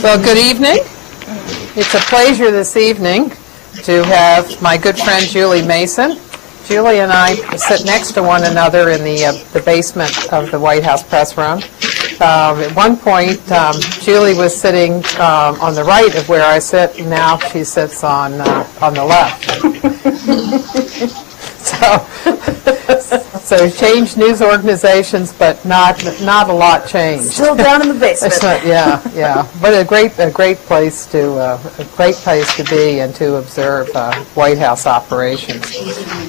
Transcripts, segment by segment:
Well, good evening. It's a pleasure this evening to have my good friend Julie Mason. Julie and I sit next to one another in the basement of the White House press room. At one point, Julie was sitting on the right of where I sit, and now she sits on the left. So changed news organizations, but not a lot changed. Still down in the basement. Yeah. But a great place to be and to observe White House operations.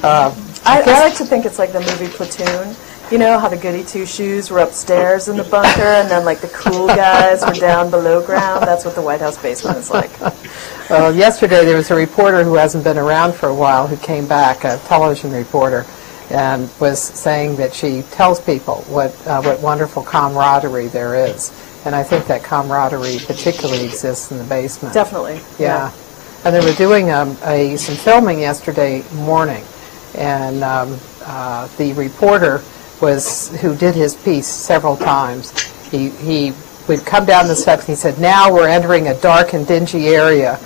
I like to think it's like the movie Platoon. You know how the goody two-shoes were upstairs in the bunker, and then like the cool guys were down below ground. That's what the White House basement is like. Well, yesterday there was a reporter who hasn't been around for a while who came back, a television reporter, and was saying that she tells people what wonderful camaraderie there is. And I think that camaraderie particularly exists in the basement. Definitely. Yeah. And they were doing some filming yesterday morning, and the reporter who did his piece several times, he would come down the steps and he said, "Now we're entering a dark and dingy area."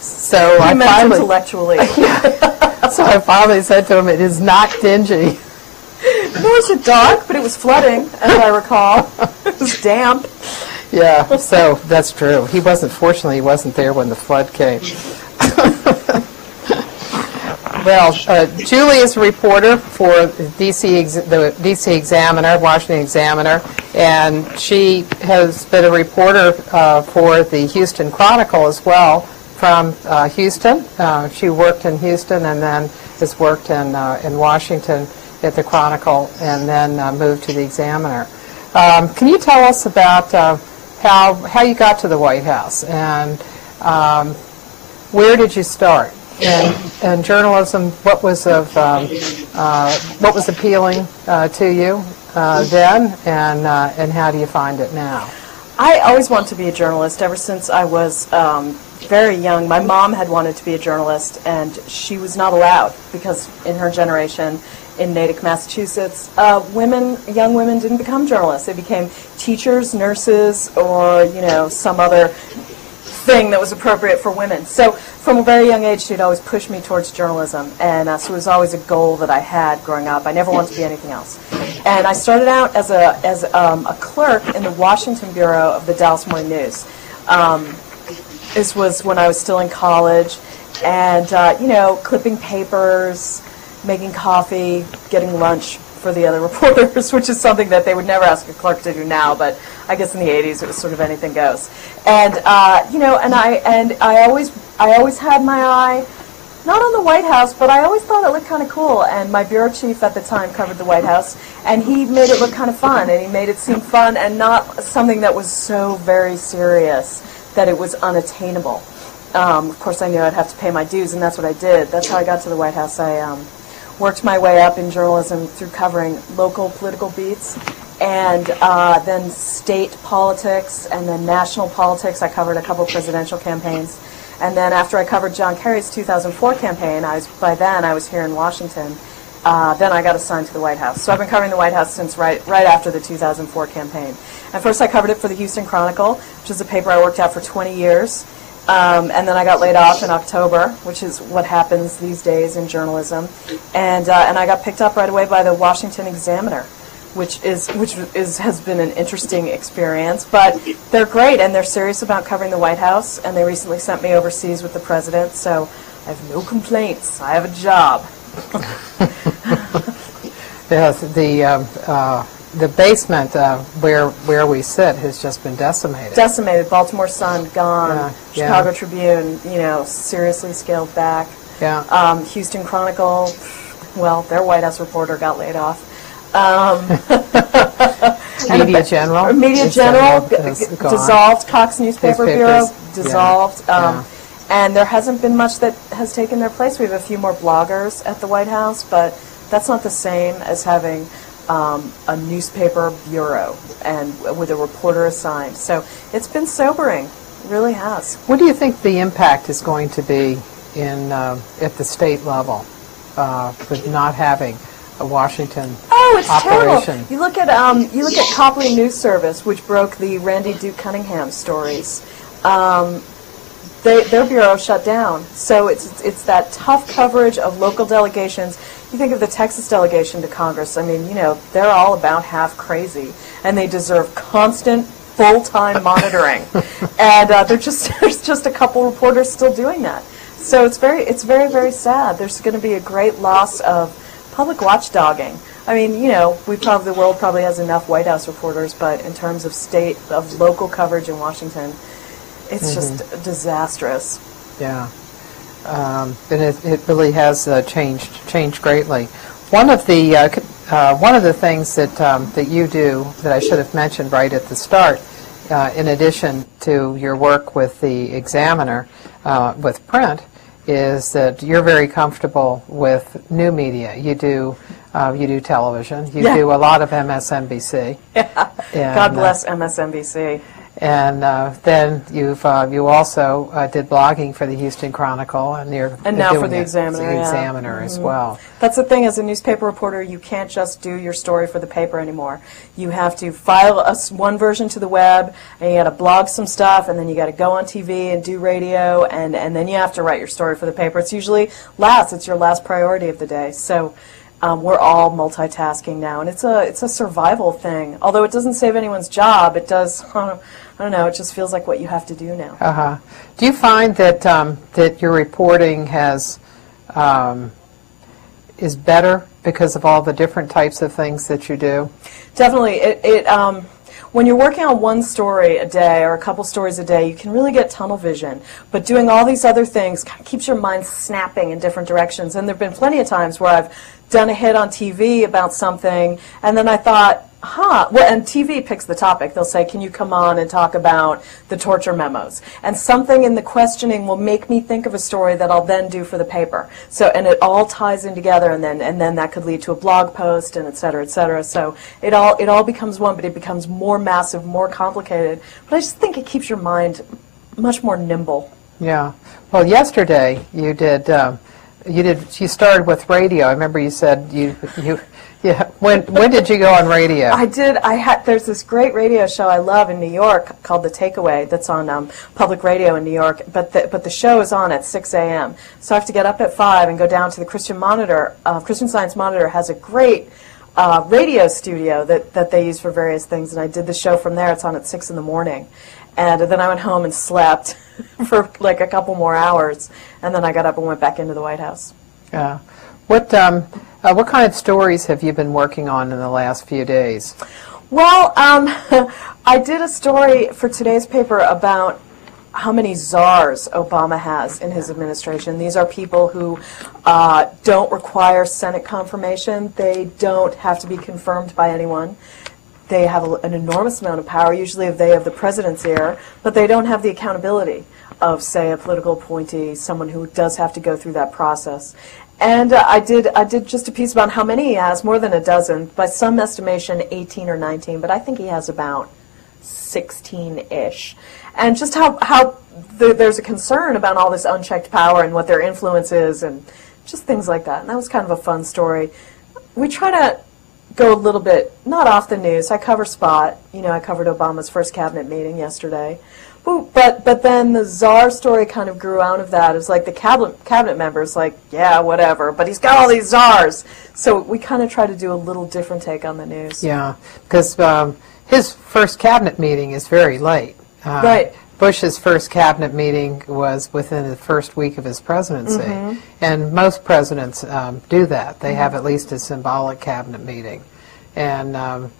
So I meant intellectually. So I finally said to him, "It is not dingy." It was dark, but it was flooding, as I recall. It was damp. Yeah, so that's true. Fortunately, he wasn't there when the flood came. Well, Julie is a reporter for the DC Examiner, Washington Examiner, and she has been a reporter for the Houston Chronicle as well from Houston. She worked in Houston and then has worked in Washington at the Chronicle and then moved to the Examiner. Can you tell us about how you got to the White House and where did you start? And journalism, what was appealing to you then, and how do you find it now? I always wanted to be a journalist ever since I was very young. My mom had wanted to be a journalist, and she was not allowed because in her generation, in Natick, Massachusetts, young women didn't become journalists. They became teachers, nurses, or some other thing that was appropriate for women. So from a very young age, she'd always pushed me towards journalism, and so it was always a goal that I had growing up. I never wanted to be anything else. And I started out as a clerk in the Washington Bureau of the Dallas Morning News. This was when I was still in college, and clipping papers, making coffee, getting lunch for the other reporters, which is something that they would never ask a clerk to do now, but I guess in the 80s it was sort of anything goes. And I always had my eye not on the White House, but I always thought it looked kind of cool. And my bureau chief at the time covered the White House, and he made it look kind of fun, and he made it seem fun and not something that was so very serious that it was unattainable. Of course, I knew I'd have to pay my dues, and that's what I did. That's how I got to the White House. I worked my way up in journalism through covering local political beats, and then state politics, and then national politics. I covered a couple presidential campaigns. And then after I covered John Kerry's 2004 campaign, by then I was here in Washington. Then I got assigned to the White House. So I've been covering the White House since right after the 2004 campaign. And first I covered it for the Houston Chronicle, which is a paper I worked at for 20 years. And then I got laid off in October, which is what happens these days in journalism. And I got picked up right away by the Washington Examiner, which has been an interesting experience. But they're great, and they're serious about covering the White House. And they recently sent me overseas with the president, so I have no complaints. I have a job. Yes, the basement where we sit has just been decimated. Decimated. Baltimore Sun gone. Yeah, Chicago Tribune, seriously scaled back. Yeah. Houston Chronicle, well, their White House reporter got laid off. Media General. Media General dissolved. Cox Newspaper Bureau dissolved. And there hasn't been much that has taken their place. We have a few more bloggers at the White House, but that's not the same as having a newspaper bureau and with a reporter assigned. So it's been sobering. It really has. What do you think the impact is going to be at the state level with not having Washington Oh, it's operation. terrible. You look at Copley News Service, which broke the Randy Duke Cunningham stories. Their bureau shut down. So it's that tough coverage of local delegations. You think of the Texas delegation to Congress. I mean, they're all about half crazy, and they deserve constant, full-time monitoring. And there's just a couple reporters still doing that. So it's very, very sad. There's going to be a great loss of public watchdogging. I mean, the world probably has enough White House reporters, but in terms of local coverage in Washington, it's just disastrous. Yeah, and it really has changed greatly. One of the things that you do that I should have mentioned right at the start, in addition to your work with the Examiner, with print, is that you're very comfortable with new media. You do television. You do a lot of MSNBC. Yeah. And, God bless MSNBC. And then you also did blogging for the Houston Chronicle, and now for the Examiner, Examiner as well. That's the thing, as a newspaper reporter, you can't just do your story for the paper anymore. You have to file one version to the web, and you got to blog some stuff, and then you got to go on TV and do radio, and then you have to write your story for the paper. It's usually it's your last priority of the day. So we're all multitasking now, and it's a survival thing. Although it doesn't save anyone's job, it does. I don't know. It just feels like what you have to do now. Do you find that your reporting is better because of all the different types of things that you do? Definitely. When you're working on one story a day or a couple stories a day, you can really get tunnel vision. But doing all these other things kind of keeps your mind snapping in different directions. And there have been plenty of times where I've done a hit on TV about something, and then I thought, and TV picks the topic. They'll say, can you come on and talk about the torture memos? And something in the questioning will make me think of a story that I'll then do for the paper. So, and it all ties in together, and then that could lead to a blog post, and et cetera, et cetera. So it all becomes one, but it becomes more massive, more complicated. But I just think it keeps your mind much more nimble. Yeah. Well, yesterday you started with radio. I remember you said yeah. When did you go on radio? I did. There's this great radio show I love in New York called The Takeaway that's on public radio in New York, but the show is on at 6 a.m. So I have to get up at 5 and go down to the Christian Monitor. Christian Science Monitor has a great radio studio that they use for various things, and I did the show from there. It's on at 6 in the morning. And then I went home and slept for like a couple more hours, and then I got up and went back into the White House. Yeah. What kind of stories have you been working on in the last few days? Well, I did a story for today's paper about how many czars Obama has in his administration. These are people who don't require Senate confirmation. They don't have to be confirmed by anyone. They have an enormous amount of power. Usually they have the president's ear, but they don't have the accountability of, say, a political appointee, someone who does have to go through that process. And I did just a piece about how many he has, more than a dozen, by some estimation 18 or 19, but I think he has about 16-ish. And just how there's a concern about all this unchecked power and what their influence is, and just things like that. And that was kind of a fun story. We try to go a little bit, not off the news. I cover Spot. I covered Obama's first cabinet meeting yesterday. But then the czar story kind of grew out of that. It was like the cabinet members, like, yeah, whatever, but he's got all these czars. So we kind of try to do a little different take on the news. Yeah, because his first cabinet meeting is very late. Right. Bush's first cabinet meeting was within the first week of his presidency, and most presidents do that. They have at least a symbolic cabinet meeting. And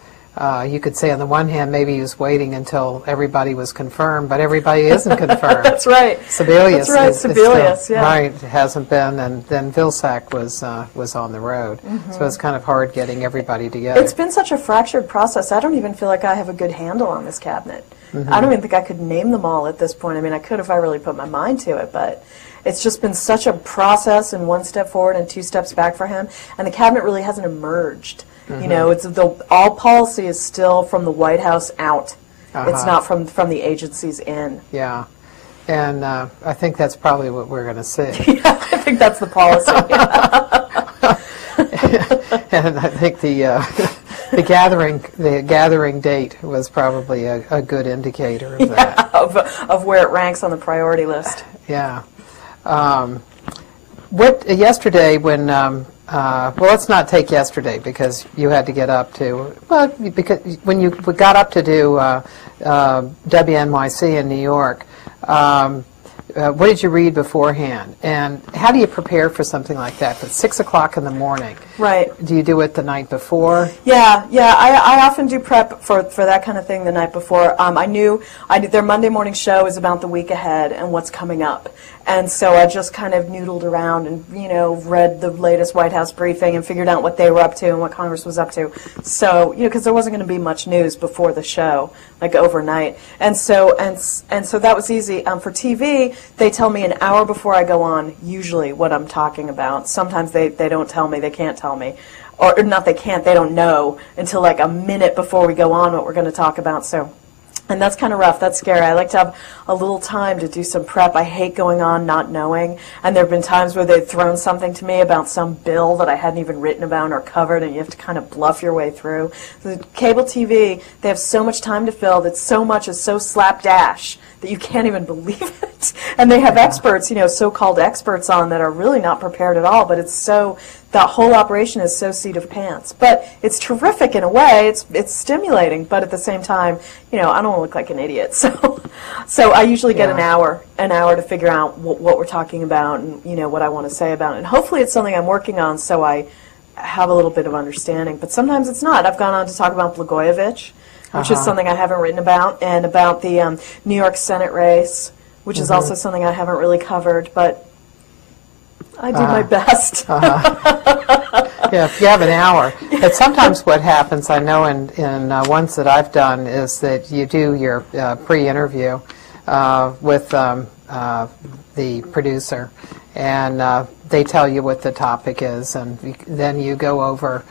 you could say on the one hand, maybe he was waiting until everybody was confirmed, but everybody isn't confirmed. That's right. Sebelius. That's right, Sebelius, yeah. Right, hasn't been, and then Vilsack was on the road. So it's kind of hard getting everybody together. It's been such a fractured process. I don't even feel like I have a good handle on this cabinet. I don't even think I could name them all at this point. I mean, I could if I really put my mind to it, but it's just been such a process, and one step forward and two steps back for him, and the cabinet really hasn't emerged. It's all policy is still from the White House out. It's not from the agencies in. Yeah, and I think that's probably what we're going to see. Yeah, I think that's the policy. And I think the gathering date was probably a good indicator of that. Of where it ranks on the priority list. Yeah. Yesterday when well, let's not take yesterday because you had to get up to, well, because when you got up to do WNYC in New York, what did you read beforehand? And how do you prepare for something like that? At 6 o'clock in the morning. Right. Do you do it the night before? Yeah. I often do prep for that kind of thing the night before. I knew their Monday morning show is about the week ahead and what's coming up. And so I just kind of noodled around and, read the latest White House briefing and figured out what they were up to and what Congress was up to. So, because there wasn't going to be much news before the show, like overnight. And so that was easy. For TV, they tell me an hour before I go on, usually, what I'm talking about. Sometimes they don't tell me, they can't tell me. Or not they can't, they don't know until like a minute before we go on what we're going to talk about. And that's kind of rough. That's scary. I like to have a little time to do some prep. I hate going on not knowing. And there have been times where they've thrown something to me about some bill that I hadn't even written about or covered, and you have to kind of bluff your way through. The cable TV, they have so much time to fill that so much is so slapdash that you can't even believe it. And they have experts, so-called experts on that are really not prepared at all, but that whole operation is so seat of pants. But it's terrific in a way. It's stimulating, but at the same time, I don't want to look like an idiot. So I usually get an hour to figure out what we're talking about and what I want to say about it. And hopefully it's something I'm working on, so I have a little bit of understanding. But sometimes it's not. I've gone on to talk about Blagojevich, which is something I haven't written about, and about the New York Senate race, which is also something I haven't really covered, but I do my best. Yeah, if you have an hour. But sometimes what happens, I know in ones that I've done, is that you do your pre-interview with the producer, and they tell you what the topic is, and then you go over,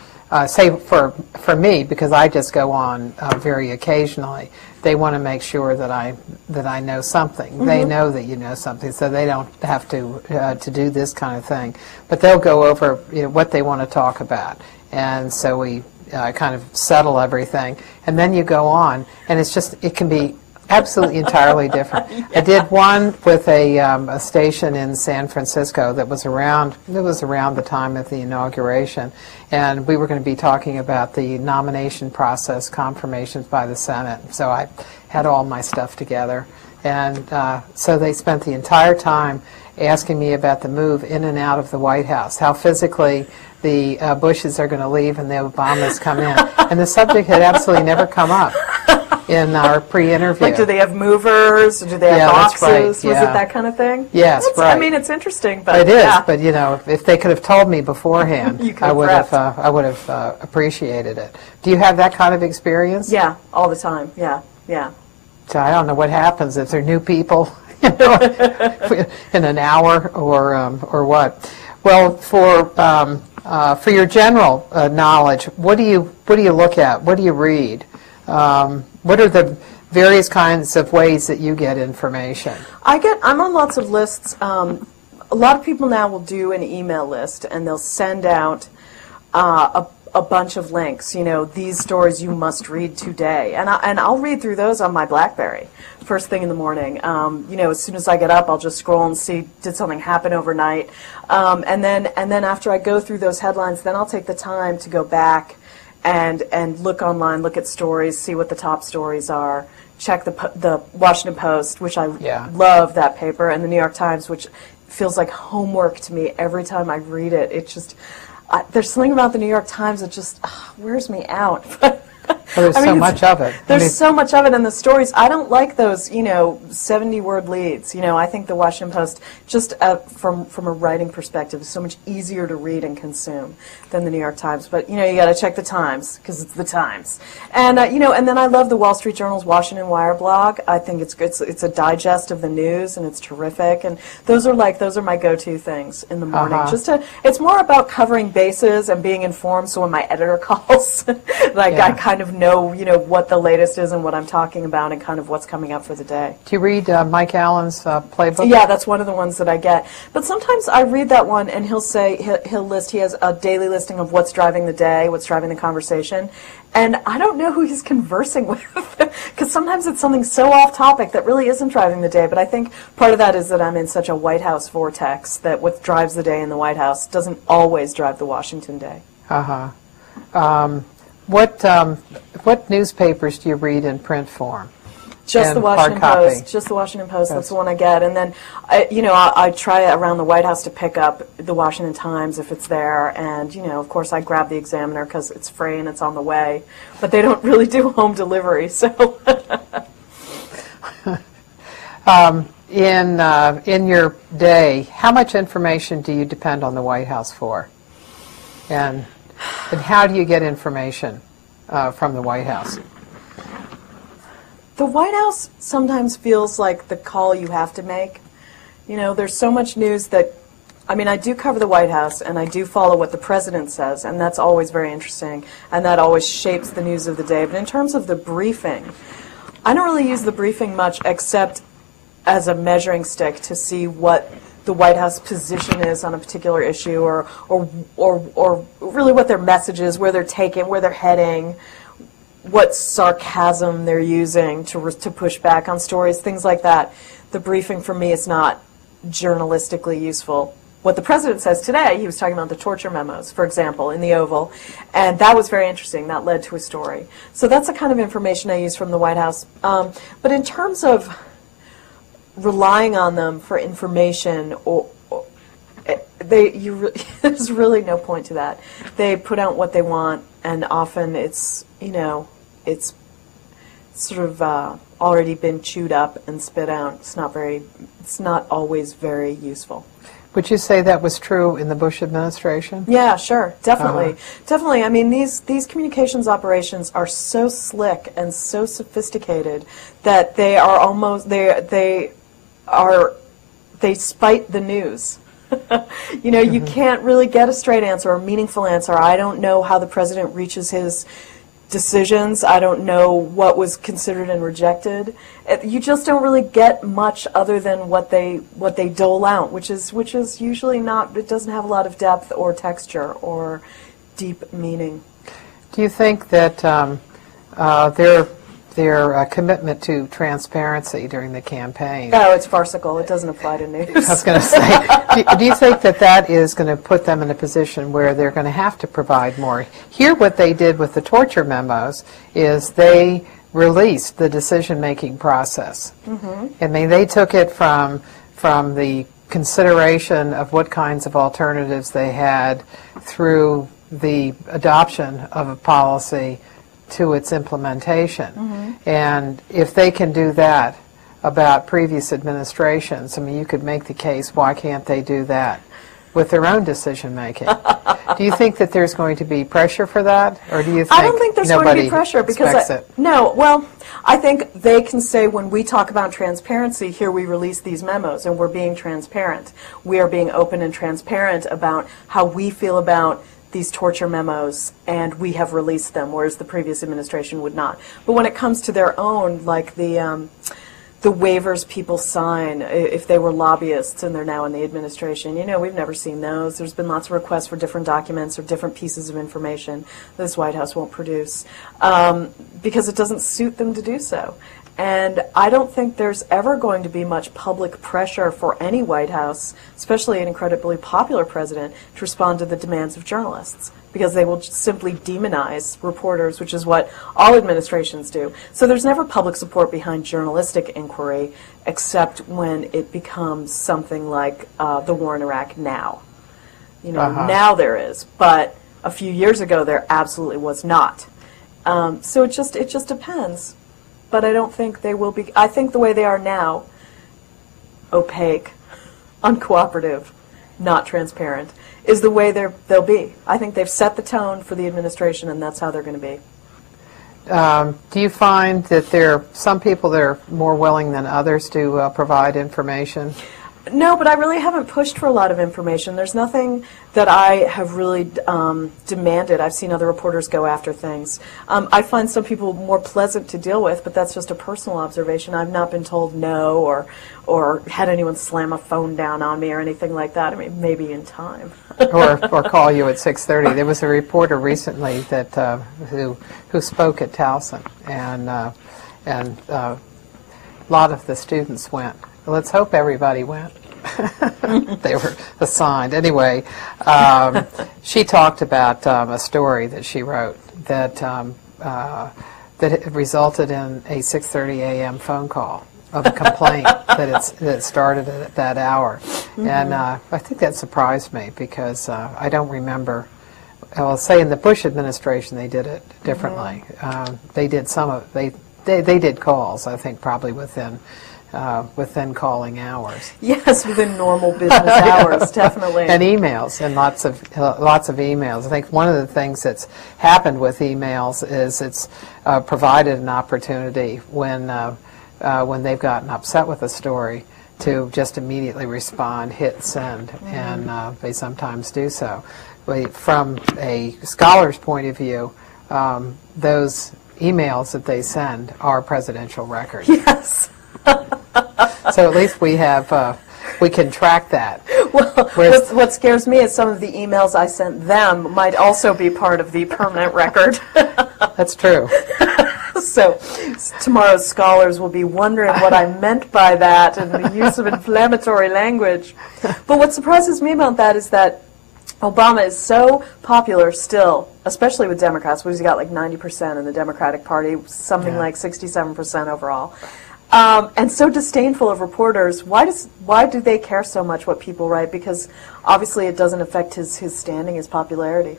say for me, because I just go on very occasionally, they want to make sure that I know something. They know that you know something, so they don't have to do this kind of thing. But they'll go over what they want to talk about, and so we kind of settle everything, and then you go on, and it can be absolutely entirely different. I did one with a station in San Francisco that was around the time of the inauguration, and we were going to be talking about the nomination process, confirmations by the Senate. So I had all my stuff together, and so they spent the entire time asking me about the move in and out of the White House, how physically the Bushes are going to leave and the Obamas come in, and the subject had absolutely never come up in our pre-interview. Like, do they have movers? Or do they have boxes? That's right. Was it that kind of thing? Yes, right. I mean, it's interesting, but it is. But if they could have told me beforehand, I would have appreciated it. Do you have that kind of experience? Yeah, all the time. Yeah. So I don't know what happens if they're new people, in an hour or what. Well, for your general knowledge, what do you look at? What do you read? What are the various kinds of ways that you get information? I'm on lots of lists. A lot of people now will do an email list, and they'll send out a bunch of links. These stories you must read today, and I'll read through those on my BlackBerry first thing in the morning. As soon as I get up, I'll just scroll and see, did something happen overnight, and then after I go through those headlines, then I'll take the time to go back and look online, look at stories, see what the top stories are, check the Washington Post, which I love that paper, and the New York Times, which feels like homework to me every time I read it. It just, there's something about the New York Times that just wears me out. Well, there's so much of it. There's so much of it, and the stories, I don't like those, 70-word leads. I think the Washington Post, just from a writing perspective, is so much easier to read and consume than the New York Times. But, you got to check the Times, because it's the Times. And, and then I love the Wall Street Journal's Washington Wire blog. I think it's a digest of the news, and it's terrific. And those are my go-to things in the morning. It's more about covering bases and being informed, so when my editor calls, I kind of know, what the latest is and what I'm talking about and kind of what's coming up for the day. Do you read Mike Allen's playbook? Yeah, that's one of the ones that I get. But sometimes I read that one and he'll say, he has a daily listing of what's driving the day, what's driving the conversation. And I don't know who he's conversing with, because sometimes it's something so off topic that really isn't driving the day. But I think part of that is that I'm in such a White House vortex that what drives the day in the White House doesn't always drive the Washington day. What newspapers do you read in print form? Just the Washington Post. Just the Washington Post. That's the one I get. And then, I try around the White House to pick up the Washington Times if it's there. And, of course, I grab the Examiner because it's free and it's on the way. But they don't really do home delivery, so. In your day, how much information do you depend on the White House for? And how do you get information from the White House? The White House sometimes feels like the call you have to make. There's so much news that, I do cover the White House and I do follow what the president says, and that's always very interesting, and that always shapes the news of the day. But in terms of the briefing, I don't really use the briefing much except as a measuring stick to see what the White House position is on a particular issue, or really what their message is, where they're taking, where they're heading, what sarcasm they're using to push back on stories, things like that. The briefing for me is not journalistically useful. What the president says today, he was talking about the torture memos, for example, in the Oval, and that was very interesting. That led to a story. So that's the kind of information I use from the White House. But in terms of relying on them for information, there's really no point to that. They put out what they want, and often it's it's sort of already been chewed up and spit out. It's not always very useful. Would you say that was true in the Bush administration? Yeah, sure, definitely. Definitely. These communications operations are so slick and so sophisticated that they are almost they spite the news. You can't really get a straight answer or a meaningful answer. I don't know how the president reaches his decisions. I don't know what was considered and rejected. You just don't really get much other than what they dole out, which is usually not. It doesn't have a lot of depth or texture or deep meaning. Do you think that their commitment to transparency during the campaign? No, it's farcical. It doesn't apply to news. I was going to say, do you think that is going to put them in a position where they're going to have to provide more? Here, what they did with the torture memos is they released the decision-making process. They took it from the consideration of what kinds of alternatives they had through the adoption of a policy to its implementation. And if they can do that about previous administrations, you could make the case, why can't they do that with their own decision making? Do you think that there's going to be pressure for that, or do you think I don't think there's going to be pressure because I think they can say, when we talk about transparency, here we release these memos and we're being transparent. We are being open and transparent about how we feel about these torture memos, and we have released them, whereas the previous administration would not. But when it comes to their own, like the waivers people sign if they were lobbyists and they're now in the administration, we've never seen those. There's been lots of requests for different documents or different pieces of information this White House won't produce because it doesn't suit them to do so. And I don't think there's ever going to be much public pressure for any White House, especially an incredibly popular president, to respond to the demands of journalists, because they will simply demonize reporters, which is what all administrations do. So there's never public support behind journalistic inquiry, except when it becomes something like the war in Iraq now. Now there is, but a few years ago there absolutely was not. So it just depends. But I don't think they will be. I think the way they are now, opaque, uncooperative, not transparent, is the way they'll be. I think they've set the tone for the administration, and that's how they're going to be. Do you find that there are some people that are more willing than others to provide information? No, but I really haven't pushed for a lot of information. There's nothing that I have really demanded. I've seen other reporters go after things. I find some people more pleasant to deal with, but that's just a personal observation. I've not been told no or had anyone slam a phone down on me or anything like that. I mean, maybe in time. or call you at 6:30. There was a reporter recently that who spoke at Towson, and a lot of the students went. Let's hope everybody went. They were assigned. Anyway, she talked about a story that she wrote that that resulted in a 6:30 a.m. phone call of a complaint that started at that hour. Mm-hmm. And I think that surprised me because I don't remember. Well, say in the Bush administration they did it differently. Mm-hmm. They did some of they did calls. I think probably within calling hours. Yes, within normal business hours, definitely. And emails, and lots of emails. I think one of the things that's happened with emails is it's provided an opportunity when they've gotten upset with a story to just immediately respond, hit send, and they sometimes do so. From a scholar's point of view, those emails that they send are presidential records. Yes. So at least we can track that. Well, what scares me is some of the emails I sent them might also be part of the permanent record. That's true. So tomorrow's scholars will be wondering what I meant by that and the use of inflammatory language. But what surprises me about that is that Obama is so popular still, especially with Democrats. He's got like 90% in the Democratic Party, something like 67% overall. And so disdainful of reporters. Why do they care so much what people write? Because obviously it doesn't affect his standing, his popularity.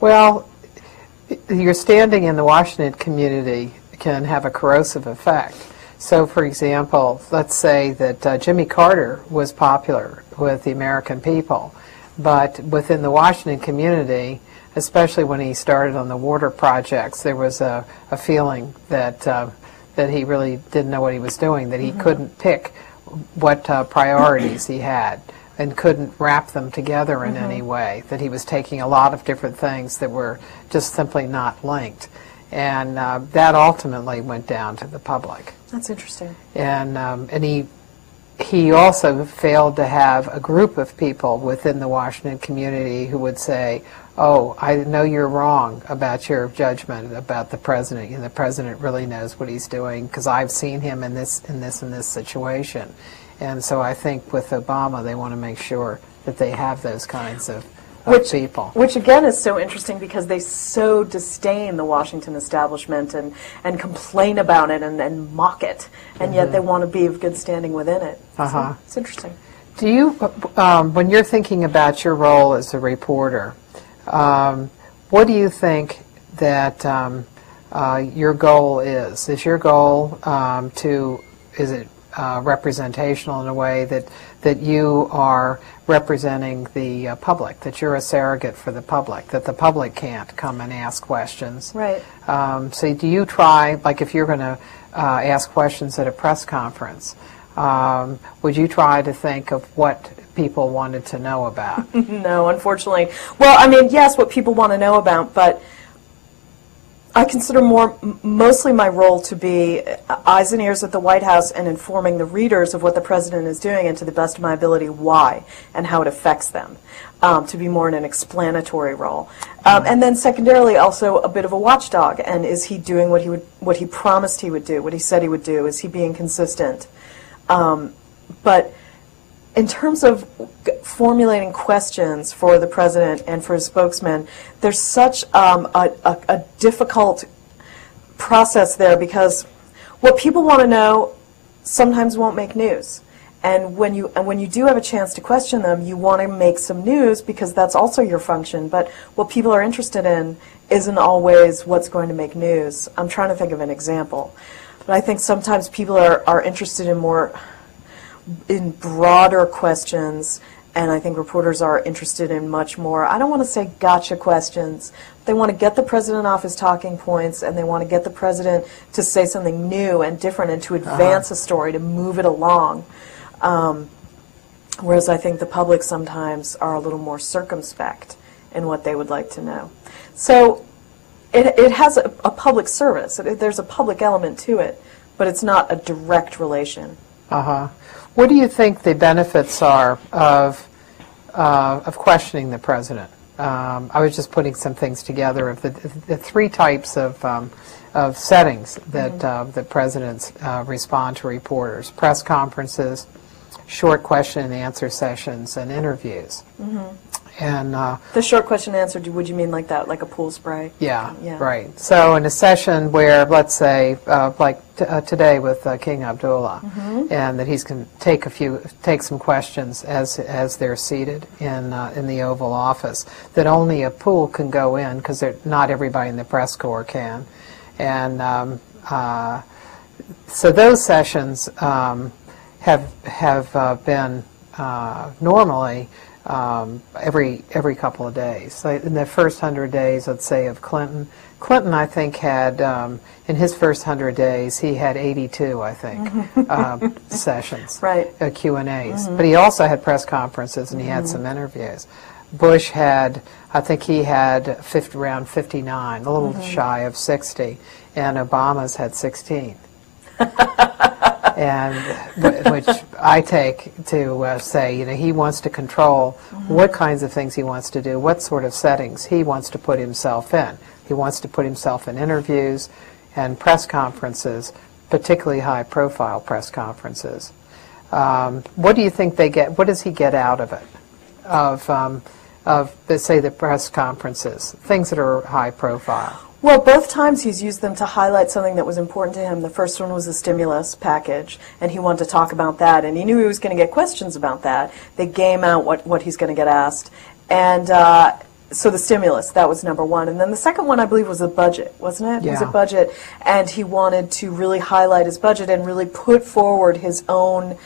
Well, your standing in the Washington community can have a corrosive effect. So, for example, let's say that Jimmy Carter was popular with the American people, but within the Washington community, especially when he started on the water projects, there was a feeling that he really didn't know what he was doing, that he couldn't pick what priorities he had and couldn't wrap them together in any way, that he was taking a lot of different things that were just simply not linked. And that ultimately went down to the public. That's interesting. And he also failed to have a group of people within the Washington community who would say, oh, I know you're wrong about your judgment about the president. The president really knows what he's doing because I've seen him in this situation. And so I think with Obama, they want to make sure that they have those kinds of people. Which again is so interesting because they so disdain the Washington establishment and complain about it and mock it, and yet they want to be of good standing within it. So it's interesting. Do you, when you're thinking about your role as a reporter, what do you think that your goal is? Is your goal is it representational in a way that you are representing the public, that you're a surrogate for the public, that the public can't come and ask questions? Right. So do you try, like if you're going to ask questions at a press conference, would you try to think of what people wanted to know about? No, unfortunately. Well, I mean, yes, what people want to know about, but I consider mostly my role to be eyes and ears at the White House and informing the readers of what the president is doing and to the best of my ability why and how it affects them, to be more in an explanatory role. And then secondarily also a bit of a watchdog, and is he doing what he promised he would do, what he said he would do? Is he being consistent? But in terms of formulating questions for the president and for his spokesman, there's such a difficult process there because what people want to know sometimes won't make news. And when you do have a chance to question them, you want to make some news because that's also your function. But what people are interested in isn't always what's going to make news. I'm trying to think of an example. But I think sometimes people are interested in broader questions, and I think reporters are interested in much more, I don't want to say gotcha questions, but they want to get the president off his talking points, and they want to get the president to say something new and different and to advance a story, to move it along. whereas I think the public sometimes are a little more circumspect in what they would like to know. So it has a public service. There's a public element to it, but it's not a direct relation. Uh-huh. What do you think the benefits are of questioning the president? I was just putting some things together of the three types of settings that that presidents respond to reporters: press conferences, short question and answer sessions, and interviews. And the short question and answer, would you mean like that, like a pool spray? yeah, right. So in a session where, let's say, like today with King Abdullah, and that he's going to take some questions as they're seated in the Oval Office, that only a pool can go in because not everybody in the press corps can, and so those sessions have been normally. Every couple of days. So in the first 100 days, let's say, of Clinton, I think, had, in his first 100 days, he had 82, I think, sessions, right. Q&As. But he also had press conferences, and he had some interviews. Bush had, I think he had around 59, a little shy of 60, and Obama's had 16. And which I take to say, he wants to control what kinds of things he wants to do, what sort of settings he wants to put himself in. He wants to put himself in interviews and press conferences, particularly high-profile press conferences. What do you think they get? What does he get out of it? Of say, the press conferences, things that are high-profile. Well, both times he's used them to highlight something that was important to him. The first one was the stimulus package, and he wanted to talk about that, and he knew he was going to get questions about that. They game out what he's going to get asked. And so the stimulus, that was number one. And then the second one, I believe, was the budget, wasn't it? Yeah. It was a budget, and he wanted to really highlight his budget and really put forward his own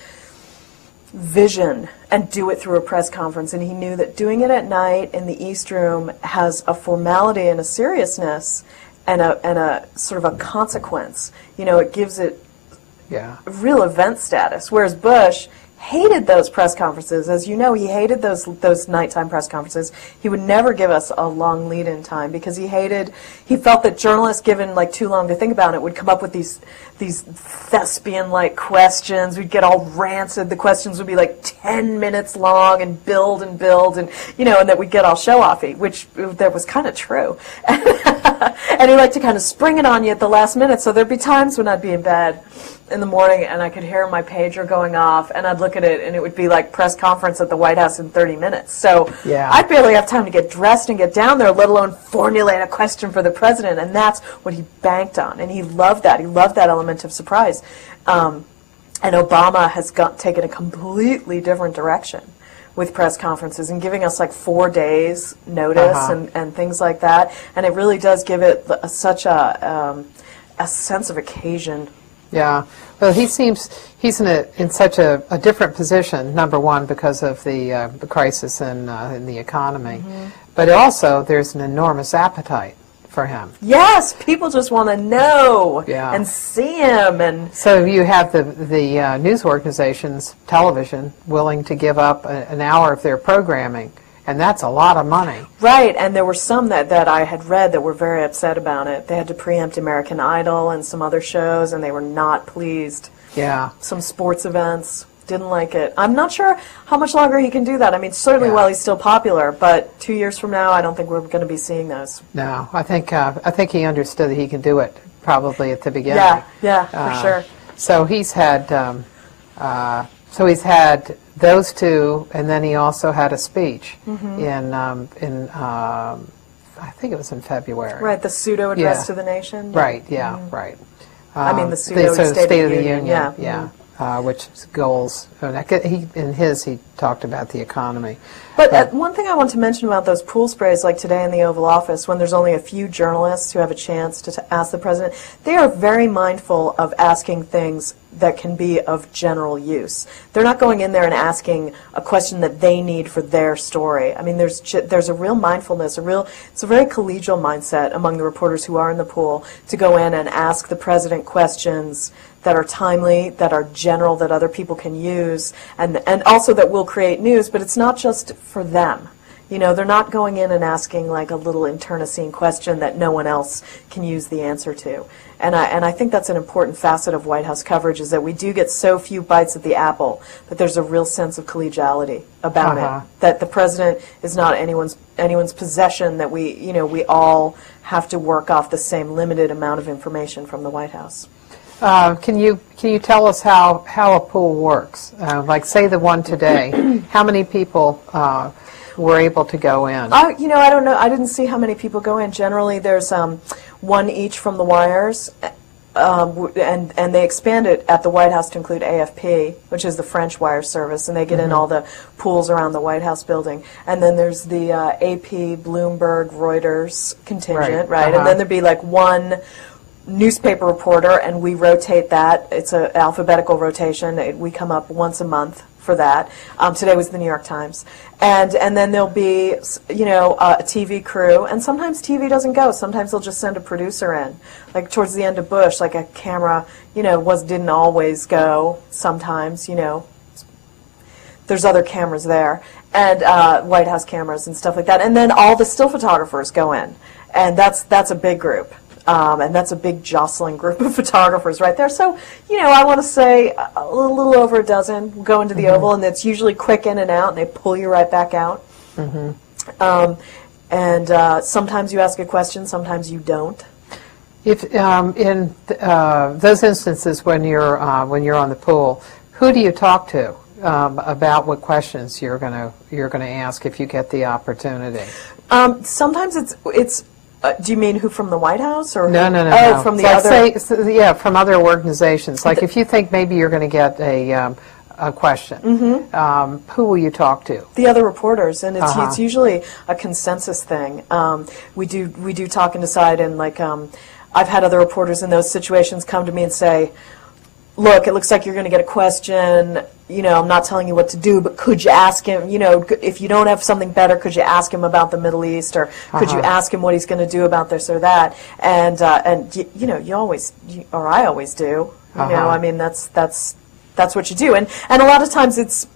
vision and do it through a press conference. And he knew that doing it at night in the East Room has a formality and a seriousness and a sort of a consequence. It gives it real event status. Whereas Bush hated those press conferences. As you know, he hated those nighttime press conferences. He would never give us a long lead-in time because he felt that journalists, given like too long to think about it, would come up with these thespian-like questions. We'd get all rancid. The questions would be like 10 minutes long and build, and that we'd get all show-offy, which that was kind of true. And he liked to kind of spring it on you at the last minute. So there'd be times when I'd be in bed in the morning and I could hear my pager going off, and I'd look at it and it would be like press conference at the White House in 30 minutes. So I'd barely have time to get dressed and get down there, let alone formulate a question for the president, and that's what he banked on, and he loved that. He loved that element of surprise. And Obama has taken a completely different direction with press conferences and giving us like 4 days notice and things like that, and it really does give it such a sense of occasion. Yeah, well, he's in such a different position. Number one, because of the crisis in the economy, but also there's an enormous appetite for him. Yes, people just want to know and see him, and so you have the news organizations, television, willing to give up an hour of their programming. And that's a lot of money. Right, and there were some that I had read that were very upset about it. They had to preempt American Idol and some other shows, and they were not pleased. Yeah. Some sports events, didn't like it. I'm not sure how much longer he can do that. I mean, certainly while he's still popular, but 2 years from now, I don't think we're going to be seeing those. No, I think he understood that he can do it probably at the beginning. Yeah, for sure. So he's had those two, and then he also had a speech in I think it was in February. Right, the pseudo address to the nation. Right. Yeah. Right. I mean the pseudo State of the Union. Yeah. Which goals? He talked about the economy. But one thing I want to mention about those pool sprays, like today in the Oval Office, when there's only a few journalists who have a chance to ask the president, they are very mindful of asking things that can be of general use. They're not going in there and asking a question that they need for their story. I mean, there's a real mindfulness, it's a very collegial mindset among the reporters who are in the pool to go in and ask the president questions that are timely, that are general, that other people can use, and also that will create news, but it's not just for them. You know, they're not going in and asking like a little internecine question that no one else can use the answer to. And I think that's an important facet of White House coverage, is that we do get so few bites at the apple that there's a real sense of collegiality about it. That the president is not anyone's possession, that we all have to work off the same limited amount of information from the White House. Can you tell us how a pool works? Like, say the one today, how many people were able to go in? I don't know. I didn't see how many people go in. Generally, there's one each from the wires, and they expand it at the White House to include AFP, which is the French wire service, and they get in all the pools around the White House building. And then there's the AP, Bloomberg, Reuters contingent, right? And then there'd be like one newspaper reporter, and we rotate that. It's an alphabetical rotation. We come up once a month for that. Today was the New York Times. And then there'll be, a TV crew, and sometimes TV doesn't go. Sometimes they'll just send a producer in. Like towards the end of Bush, like a camera, didn't always go. Sometimes, there's other cameras there, and White House cameras and stuff like that. And then all the still photographers go in, and that's a big group. And that's a big jostling group of photographers right there. So, I want to say a little over a dozen go into the Oval, and it's usually quick in and out, and they pull you right back out. And sometimes you ask a question, sometimes you don't. If in those instances when you're on the pool, who do you talk to about what questions you're gonna ask if you get the opportunity? Sometimes it's. Do you mean who from the White House, or no? Oh, from the other. From other organizations. Like if you think maybe you're going to get a question, who will you talk to? The other reporters, and it's usually a consensus thing. We do talk and decide, and like I've had other reporters in those situations come to me and say, "Look, it looks like you're going to get a question. I'm not telling you what to do, but could you ask him, if you don't have something better, could you ask him about the Middle East, or could you ask him what he's going to do about this or that?" And you always, or I always do. I mean, that's what you do. And a lot of times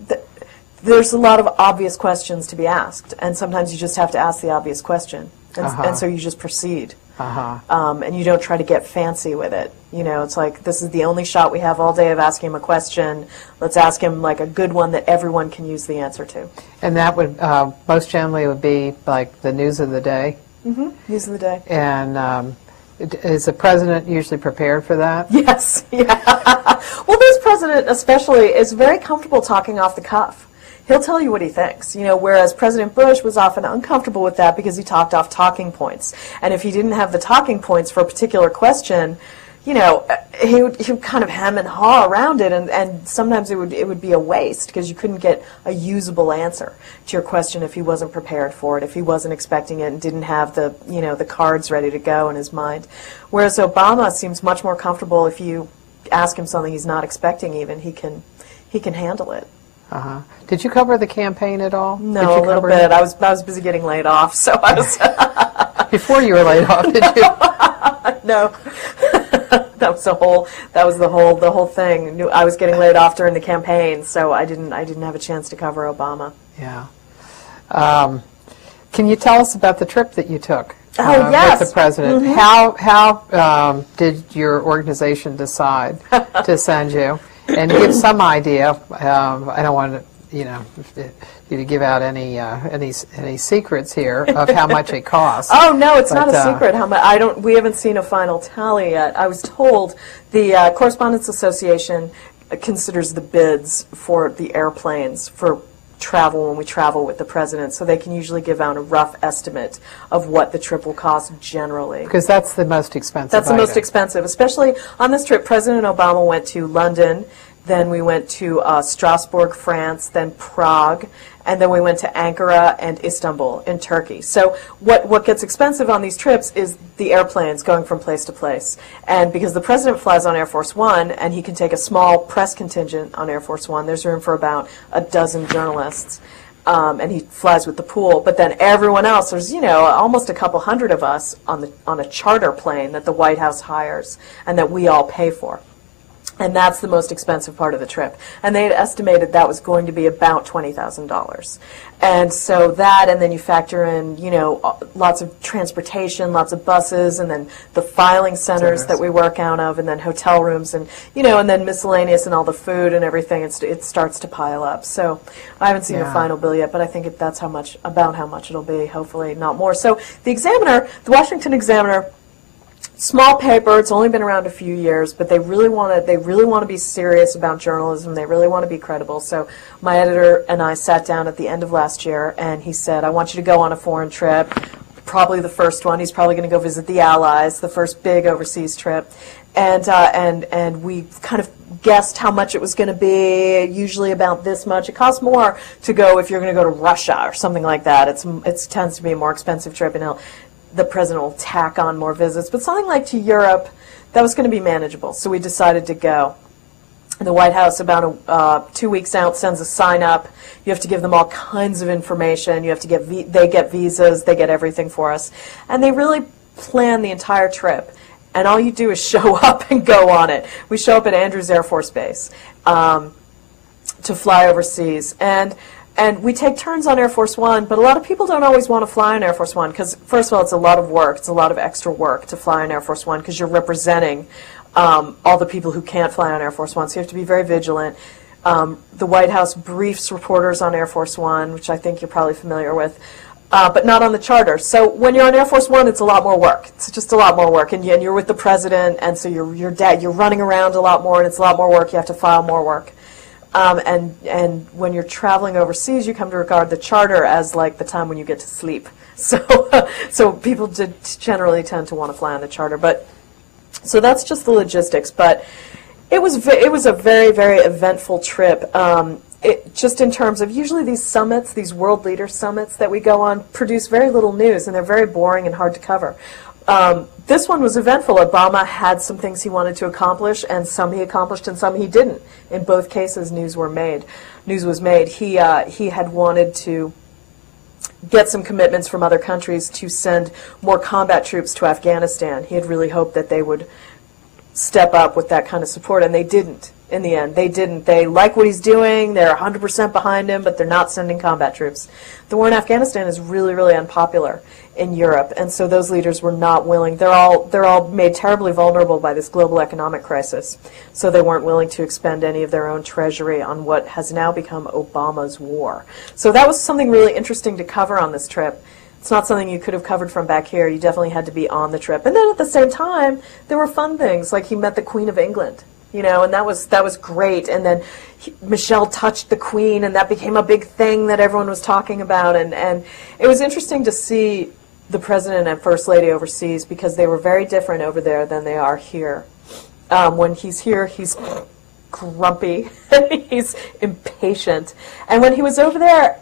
there's a lot of obvious questions to be asked, and sometimes you just have to ask the obvious question, and so you just proceed. And you don't try to get fancy with it. It's like, this is the only shot we have all day of asking him a question. Let's ask him like a good one that everyone can use the answer to. And that would, most generally would be like the news of the day? News of the day. And is the president usually prepared for that? Yes, yeah. Well, this president especially is very comfortable talking off the cuff. He'll tell you what he thinks, whereas President Bush was often uncomfortable with that because he talked off talking points. And if he didn't have the talking points for a particular question, he would kind of hem and haw around it, and sometimes it would be a waste because you couldn't get a usable answer to your question if he wasn't prepared for it, if he wasn't expecting it and didn't have the, the cards ready to go in his mind. Whereas Obama seems much more comfortable if you ask him something he's not expecting even, he can handle it. Did you cover the campaign at all? No, a little bit. I was busy getting laid off, so I was. Before you were laid off, did you? No. That was the whole thing. I was getting laid off during the campaign, so I didn't have a chance to cover Obama. Yeah. Can you tell us about the trip that you took? Yes. With the president. How did your organization decide to send you? And give some idea. I don't want you to give out any secrets here of how much it costs. Oh no, it's not a secret. How much? We haven't seen a final tally yet. I was told the Correspondents Association considers the bids for the airplanes for travel when we travel with the president, so they can usually give out a rough estimate of what the trip will cost generally. Because that's the most expensive. That's the most expensive, especially on this trip. President Obama went to London, then we went to Strasbourg, France, then Prague, and then we went to Ankara and Istanbul in Turkey. So what gets expensive on these trips is the airplanes going from place to place. And because the president flies on Air Force One, and he can take a small press contingent on Air Force One, there's room for about a dozen journalists. And he flies with the pool. But then everyone else, there's almost a couple hundred of us on a charter plane that the White House hires and that we all pay for. And that's the most expensive part of the trip. And they had estimated that was going to be about $20,000. And so that, and then you factor in, you know, lots of transportation, lots of buses, and then the filing centers that we work out of, and then hotel rooms, and, you know, and then miscellaneous and all the food and everything, it starts to pile up. So I haven't seen the final bill yet, but I think that's about how much it'll be, hopefully not more. So the Examiner, the Washington Examiner, small paper, it's only been around a few years, but they really want to be serious about journalism. They really want to be credible. So my editor and I sat down at the end of last year, and he said, I want you to go on a foreign trip, probably the first one. He's probably going to go visit the Allies, the first big overseas trip. And we kind of guessed how much it was going to be, usually about this much. It costs more to go if you're going to go to Russia or something like that. It tends to be a more expensive trip, and the president will tack on more visits. But something like to Europe, that was going to be manageable. So we decided to go. The White House, about 2 weeks out, sends a sign up. You have to give them all kinds of information. You have to they get visas, they get everything for us. And they really plan the entire trip. And all you do is show up and go on it. We show up at Andrews Air Force Base to fly overseas. And we take turns on Air Force One, but a lot of people don't always want to fly on Air Force One because, first of all, it's a lot of work. It's a lot of extra work to fly on Air Force One because you're representing all the people who can't fly on Air Force One, so you have to be very vigilant. The White House briefs reporters on Air Force One, which I think you're probably familiar with, but not on the charter. So when you're on Air Force One, it's a lot more work. It's just a lot more work, and you're with the president, and so you're running around a lot more, and it's a lot more work. You have to file more work. And when you're traveling overseas, you come to regard the charter as like the time when you get to sleep. So people generally tend to want to fly on the charter. But so that's just the logistics. But it was a very, very eventful trip. Just in terms of usually these summits, these world leader summits that we go on, produce very little news, and they're very boring and hard to cover. This one was eventful. Obama had some things he wanted to accomplish, and some he accomplished and some he didn't. In both cases, news was made. He had wanted to get some commitments from other countries to send more combat troops to Afghanistan. He had really hoped that they would step up with that kind of support, and they didn't. In the end, they didn't. They like what he's doing. They're 100% behind him, but they're not sending combat troops. The war in Afghanistan is really, really unpopular in Europe, and so those leaders were not willing. They're all made terribly vulnerable by this global economic crisis, so they weren't willing to expend any of their own treasury on what has now become Obama's war. So that was something really interesting to cover on this trip. It's not something you could have covered from back here. You definitely had to be on the trip. And then at the same time, there were fun things, like he met the Queen of England. You know, and that was great. And then Michelle touched the Queen, and that became a big thing that everyone was talking about. And it was interesting to see the President and First Lady overseas because they were very different over there than they are here. When he's here, he's grumpy. He's impatient. And when he was over there,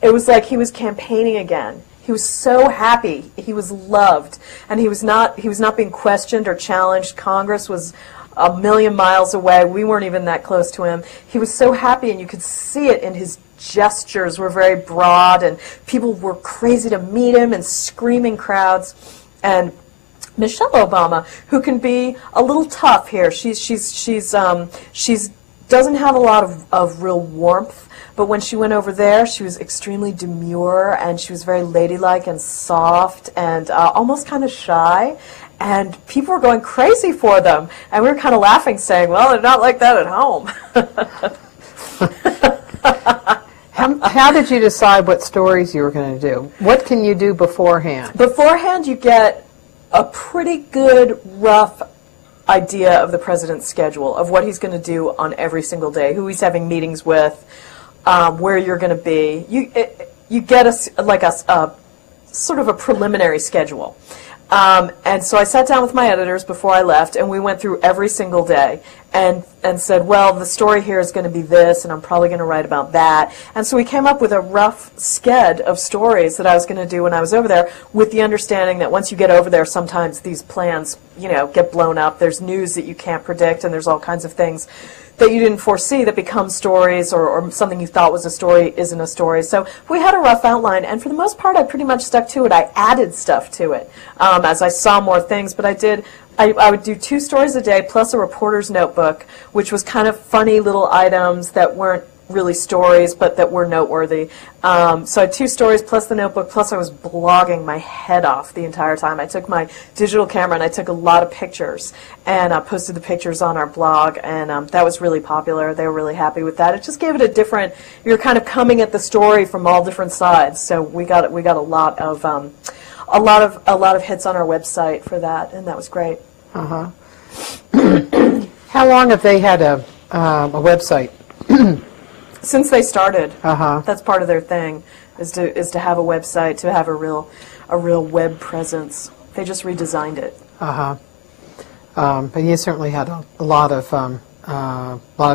it was like he was campaigning again. He was so happy. He was loved. And he was not being questioned or challenged. Congress was a million miles away. We weren't even that close to him. He was so happy, and you could see it in his gestures were very broad, and people were crazy to meet him, and screaming crowds. And Michelle Obama, who can be a little tough here, she's doesn't have a lot of real warmth, but when she went over there, she was extremely demure, and she was very ladylike and soft and almost kind of shy. And people were going crazy for them. And we were kind of laughing, saying, well, they're not like that at home. How did you decide what stories you were going to do? What can you do beforehand? Beforehand, you get a pretty good, rough idea of the president's schedule, of what he's going to do on every single day, who he's having meetings with, where you're going to be. You get a sort of a preliminary schedule. And so I sat down with my editors before I left, and we went through every single day and said, well, the story here is going to be this, and I'm probably going to write about that. And so we came up with a rough sked of stories that I was going to do when I was over there, with the understanding that once you get over there, sometimes these plans, get blown up. There's news that you can't predict, and there's all kinds of things that you didn't foresee that become stories, or something you thought was a story isn't a story. So we had a rough outline, and for the most part I pretty much stuck to it. I added stuff to it as I saw more things, but I would do 2 stories a day plus a reporter's notebook, which was kind of funny little items that weren't really stories but that were noteworthy. So I had 2 stories plus the notebook, plus I was blogging my head off the entire time. I took my digital camera and I took a lot of pictures and posted the pictures on our blog, and that was really popular. They were really happy with that. It just gave it a different, you're kind of coming at the story from all different sides. So we got a lot of hits on our website for that, and that was great. Uh-huh. How long have they had a website? Since they started. Uh-huh. That's part of their thing, is to have a website, to have a real web presence. They just redesigned it. Uh-huh. But you certainly had a lot of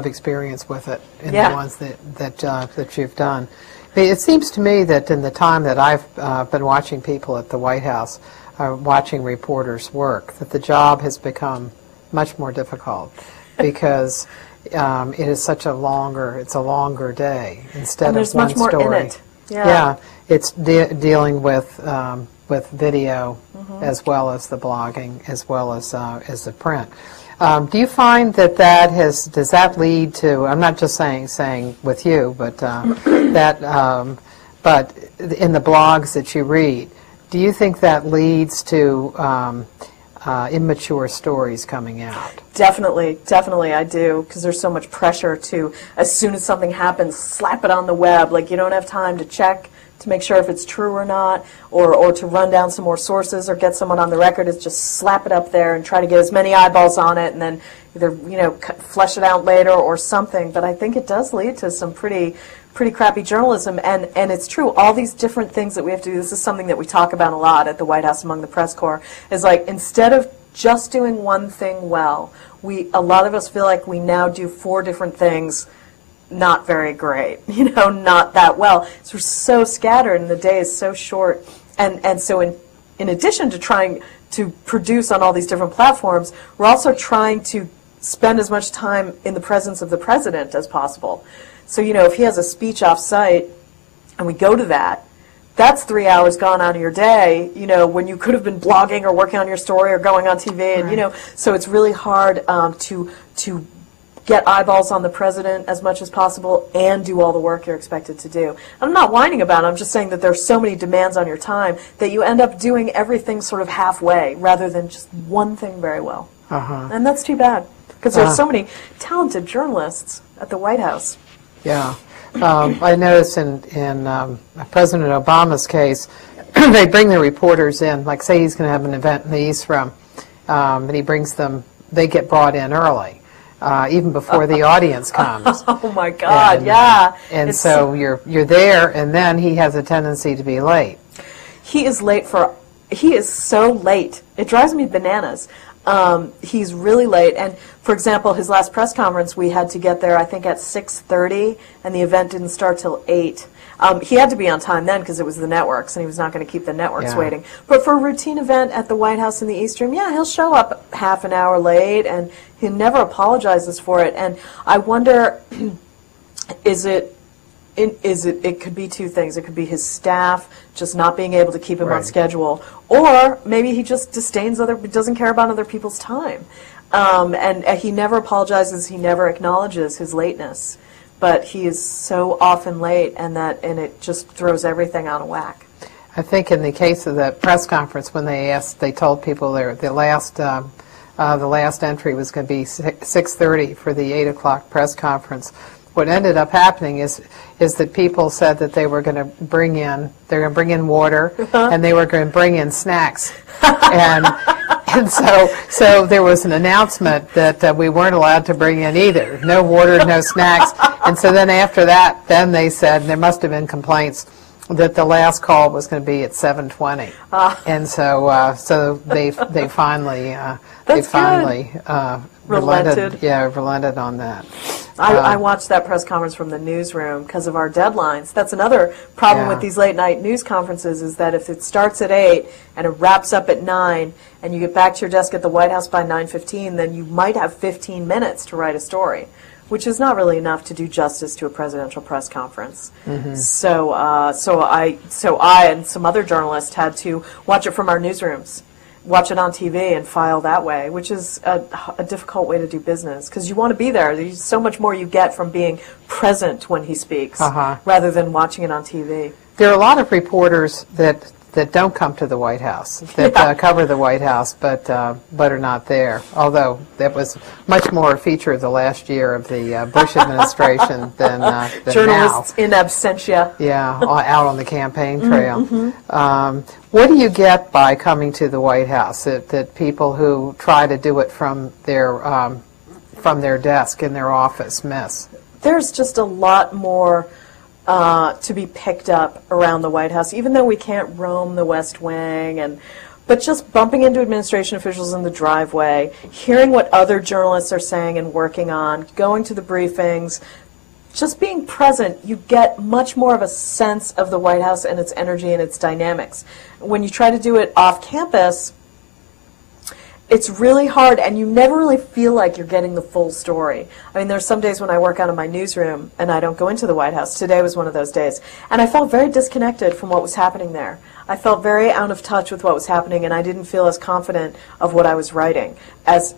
experience with it in the ones that you've done. It seems to me that in the time that I've been watching people at the White House, watching reporters work, that the job has become much more difficult because it is such a longer day instead and there's of one much more story. in it. Yeah, it's dealing with video as well as the blogging as well as the print. Do you find does that lead to? I'm not just saying with you, but but in the blogs that you read, do you think that leads to immature stories coming out? Definitely, I do, because there's so much pressure to, as soon as something happens, slap it on the web. Like, you don't have time to check to make sure if it's true or not, or to run down some more sources or get someone on the record. It's just slap it up there and try to get as many eyeballs on it, and then either flesh it out later or something. But I think it does lead to some pretty crappy journalism, and it's true. All these different things that we have to do. This is something that we talk about a lot at the White House among the press corps. Is like, instead of just doing one thing well, a lot of us feel like we now do 4 different things not very great, not that well. So we're so scattered and the day is so short. And so in addition to trying to produce on all these different platforms, we're also trying to spend as much time in the presence of the president as possible. So, if he has a speech off-site and we go to that, that's 3 hours gone out of your day, when you could have been blogging or working on your story or going on TV. And, right. So it's really hard to get eyeballs on the president as much as possible and do all the work you're expected to do. I'm not whining about it. I'm just saying that there's so many demands on your time that you end up doing everything sort of halfway rather than just one thing very well. Uh-huh. And that's too bad, because there's so many talented journalists at the White House. Yeah. I noticed in President Obama's case, they bring the reporters in, like say he's going to have an event in the East Room, and he brings them, they get brought in early, even before the audience comes. Oh my God, yeah. And so you're there, and then he has a tendency to be late. He is so late. It drives me bananas. He's really late, and for example, his last press conference, we had to get there, I think, at 6:30, and the event didn't start till 8. He had to be on time then because it was the networks, and he was not going to keep the networks waiting. But for a routine event at the White House in the East Room, he'll show up half an hour late, and he never apologizes for it. And I wonder, it could be 2 things. It could be his staff just not being able to keep him on schedule, or maybe he just disdains doesn't care about other people's time. And he never apologizes, he never acknowledges his lateness, but he is so often late, and it just throws everything out of whack. I think in the case of the press conference, when they told people the last entry was going to be 6:30 for the 8 o'clock press conference. What ended up happening is that people said that they were going to bring in water, and they were going to bring in snacks, and so there was an announcement that we weren't allowed to bring in either, no water, no snacks, and so then after that, then they said, and there must have been complaints, that the last call was going to be at 7:20, and so they finally relented. Relented on that. I watched that press conference from the newsroom because of our deadlines. That's another problem with these late night news conferences, is that if it starts at 8 and it wraps up at 9 and you get back to your desk at the White House by 9:15, then you might have 15 minutes to write a story. which is not really enough to do justice to a presidential press conference. So I and some other journalists had to watch it from our newsrooms, watch it on TV and file that way, which is a difficult way to do business because you want to be there. There's so much more you get from being present when he speaks rather than watching it on TV. There are a lot of reporters that don't come to the White House, that cover the White House, but are not there. Although that was much more a feature of the last year of the Bush administration than Journalists now. in absentia. Yeah, out on the campaign trail. What do you get by coming to the White House? That people who try to do it from their desk in their office miss? There's just a lot more to be picked up around the White House, even though we can't roam the West Wing, but just bumping into administration officials in the driveway, hearing what other journalists are saying and working on, going to the briefings, just being present, you get much more of a sense of the White House and its energy and its dynamics. When you try to do it off campus, it's really hard, and you never really feel like you're getting the full story. I mean, there's some days when I work out of my newsroom and I don't go into the White House. Today was one of those days. And I felt very disconnected from what was happening there. I felt very out of touch with what was happening, and I didn't feel as confident of what I was writing as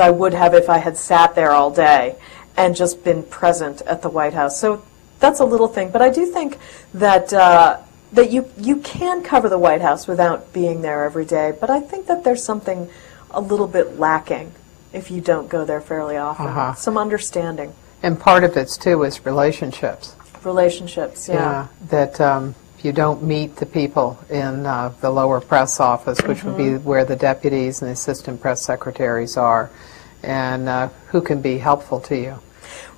I would have if I had sat there all day and just been present at the White House. So that's a little thing. But I do think that that you can cover the White House without being there every day, but I think that there's something a little bit lacking if you don't go there fairly often. Some understanding. And part of it, too, is relationships. Relationships, yeah. That you don't meet the people in the lower press office, which would be where the deputies and the assistant press secretaries are, and who can be helpful to you.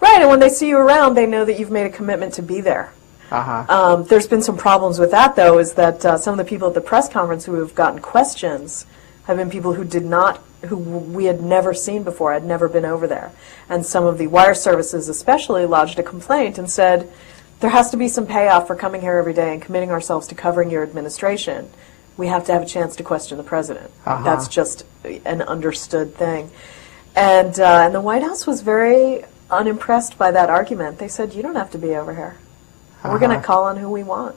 Right, and when they see you around, they know that you've made a commitment to be there. There's been some problems with that, though, is that some of the people at the press conference who have gotten questions have been people who we had never seen before, had never been over there. And some of the wire services especially lodged a complaint and said, there has to be some payoff for coming here every day and committing ourselves to covering your administration. We have to have a chance to question the president. That's just an understood thing. And the White House was very unimpressed by that argument. They said, you don't have to be over here. We're going to call on who we want.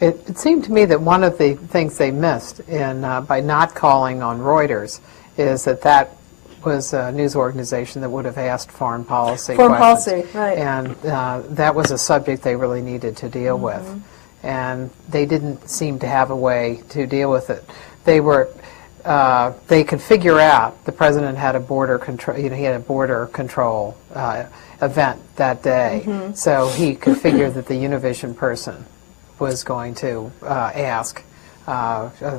It seemed to me that one of the things they missed by not calling on Reuters is that was a news organization that would have asked foreign policy questions. Foreign policy, right. And that was a subject they really needed to deal with. And they didn't seem to have a way to deal with it. They could figure out the president had a border control. He had a border control event that day, so he could figure that the Univision person was going to ask.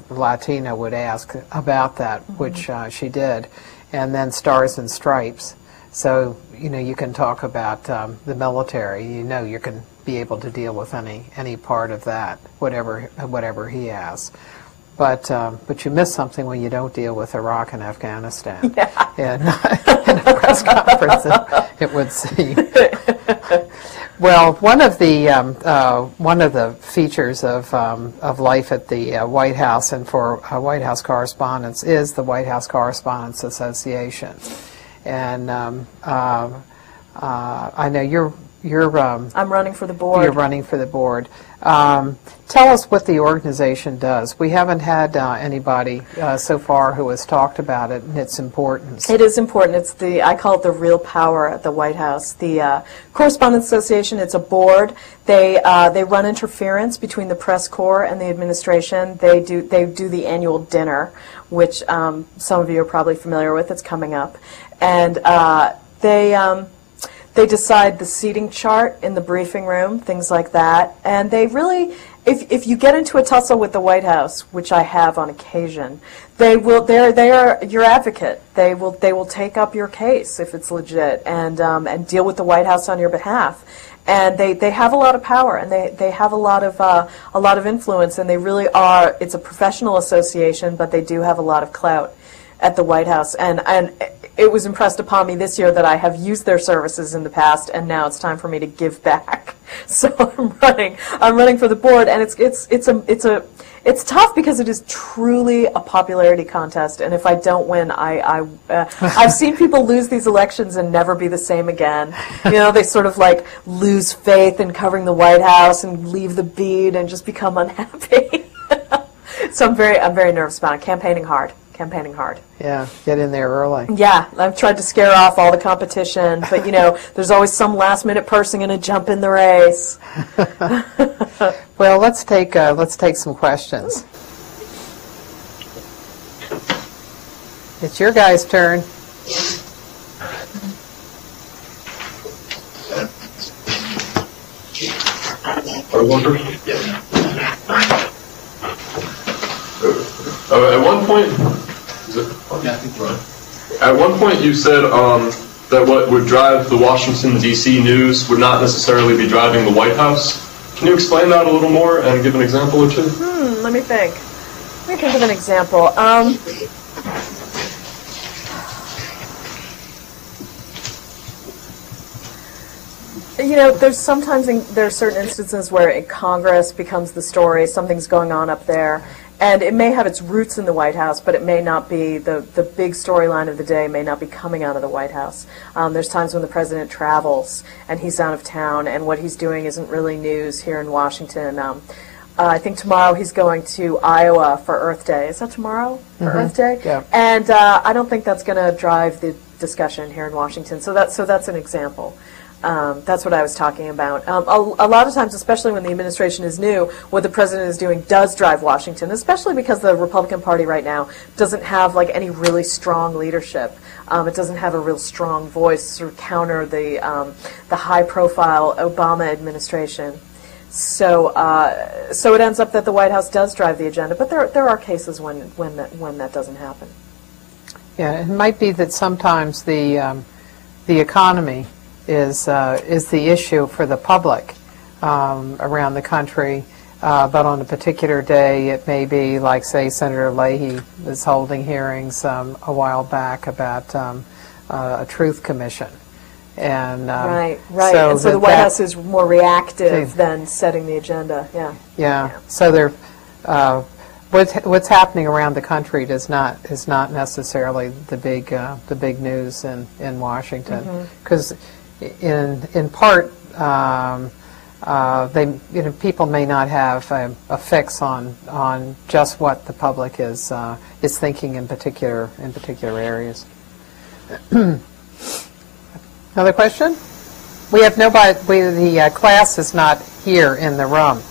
Latina would ask about that, which she did, and then Stars and Stripes. So you can talk about the military. You can be able to deal with any part of that, whatever he asks. But you miss something when you don't deal with Iraq and Afghanistan. In a press conference, it would seem. Well, one of the features of life at the White House and for White House correspondents is the White House Correspondents Association, and I know you're. I'm running for the board. You're running for the board. Tell us what the organization does. We haven't had anybody so far who has talked about it and its importance. It is important. I call it the real power at the White House. The Correspondents Association, it's a board. They run interference between the press corps and the administration. They do the annual dinner, which some of you are probably familiar with. It's coming up. And they decide the seating chart in the briefing room, things like that. And they really, if you get into a tussle with the White House, which I have on occasion, they are your advocate. They will take up your case if it's legit and deal with the White House on your behalf. And they have a lot of power, and they have a lot of influence, and they really are. It's a professional association, but they do have a lot of clout. at the White House, and it was impressed upon me this year that I have used their services in the past, and now it's time for me to give back. So I'm running for the board, and it's tough because it is truly a popularity contest, and if I don't win, I've seen people lose these elections and never be the same again. You know, they sort of like lose faith in covering the White House and leave the beat and just become unhappy. So I'm very nervous about it. Campaigning hard. Yeah, get in there early. Yeah, I've tried to scare off all the competition, but you know, there's always some last-minute person going to jump in the race. Well, let's take some questions. It's your guys' turn. At one point, at one point you said that what would drive the Washington, D.C. news would not necessarily be driving the White House. Can you explain that a little more and give an example or two? Let me think. Let me think of an example. You know, there's certain instances where Congress becomes the story, something's going on up there, and it may have its roots in the White House, but it may not be, the big storyline of the day may not be coming out of the White House. There's times when the president travels and he's out of town and what he's doing isn't really news here in Washington. I think tomorrow he's going to Iowa for Earth Day. Is that tomorrow for Earth Day? Yeah. And I don't think that's going to drive the discussion here in Washington. So that's an example. That's what I was talking about. A lot of times, especially when the administration is new, what the president is doing does drive Washington, especially because the Republican Party right now doesn't have like any really strong leadership. It doesn't have a real strong voice to counter the high-profile Obama administration. So it ends up that the White House does drive the agenda, but there are cases when that doesn't happen. Yeah, it might be that sometimes the economy is the issue for the public around the country, but on a particular day it may be like, say, Senator Leahy was holding hearings a while back about a truth commission. And right. So, and so the White House is more reactive than setting the agenda. Yeah. So there, what's happening around the country is not necessarily the big news in Washington, because in part people may not have a fix on just what the public is thinking in particular areas. Another question? We have nobody. The class is not here in the room,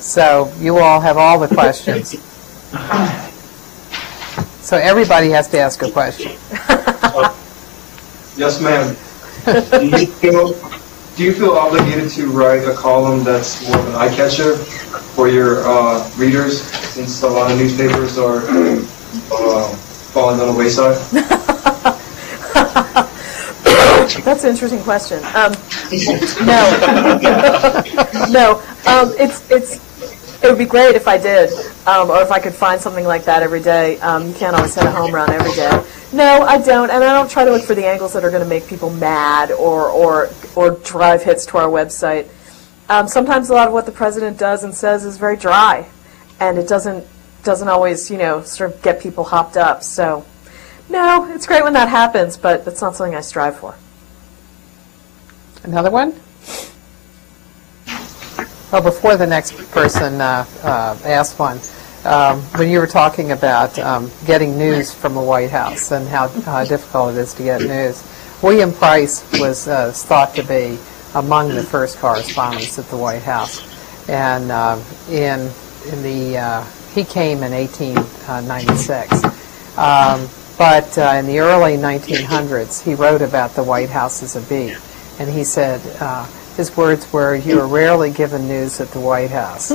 so you all have all the questions. So everybody has to ask a question. Yes, ma'am. Do you feel obligated to write a column that's more of an eye catcher for your readers, since a lot of newspapers are falling on the wayside? That's an interesting question. No. It would be great if I did, or if I could find something like that every day. You can't always hit a home run every day. No, I don't, and I don't try to look for the angles that are going to make people mad or drive hits to our website. Sometimes a lot of what the president does and says is very dry, and it doesn't always, sort of get people hopped up. So, no, it's great when that happens, but it's not something I strive for. Another one? Well, before the next person asks one, when you were talking about getting news from the White House and how difficult it is to get news, William Price was thought to be among the first correspondents at the White House, and he came in 1896. But in the early 1900s, he wrote about the White House as a bee, and he said, his words were, "You are rarely given news at the White House."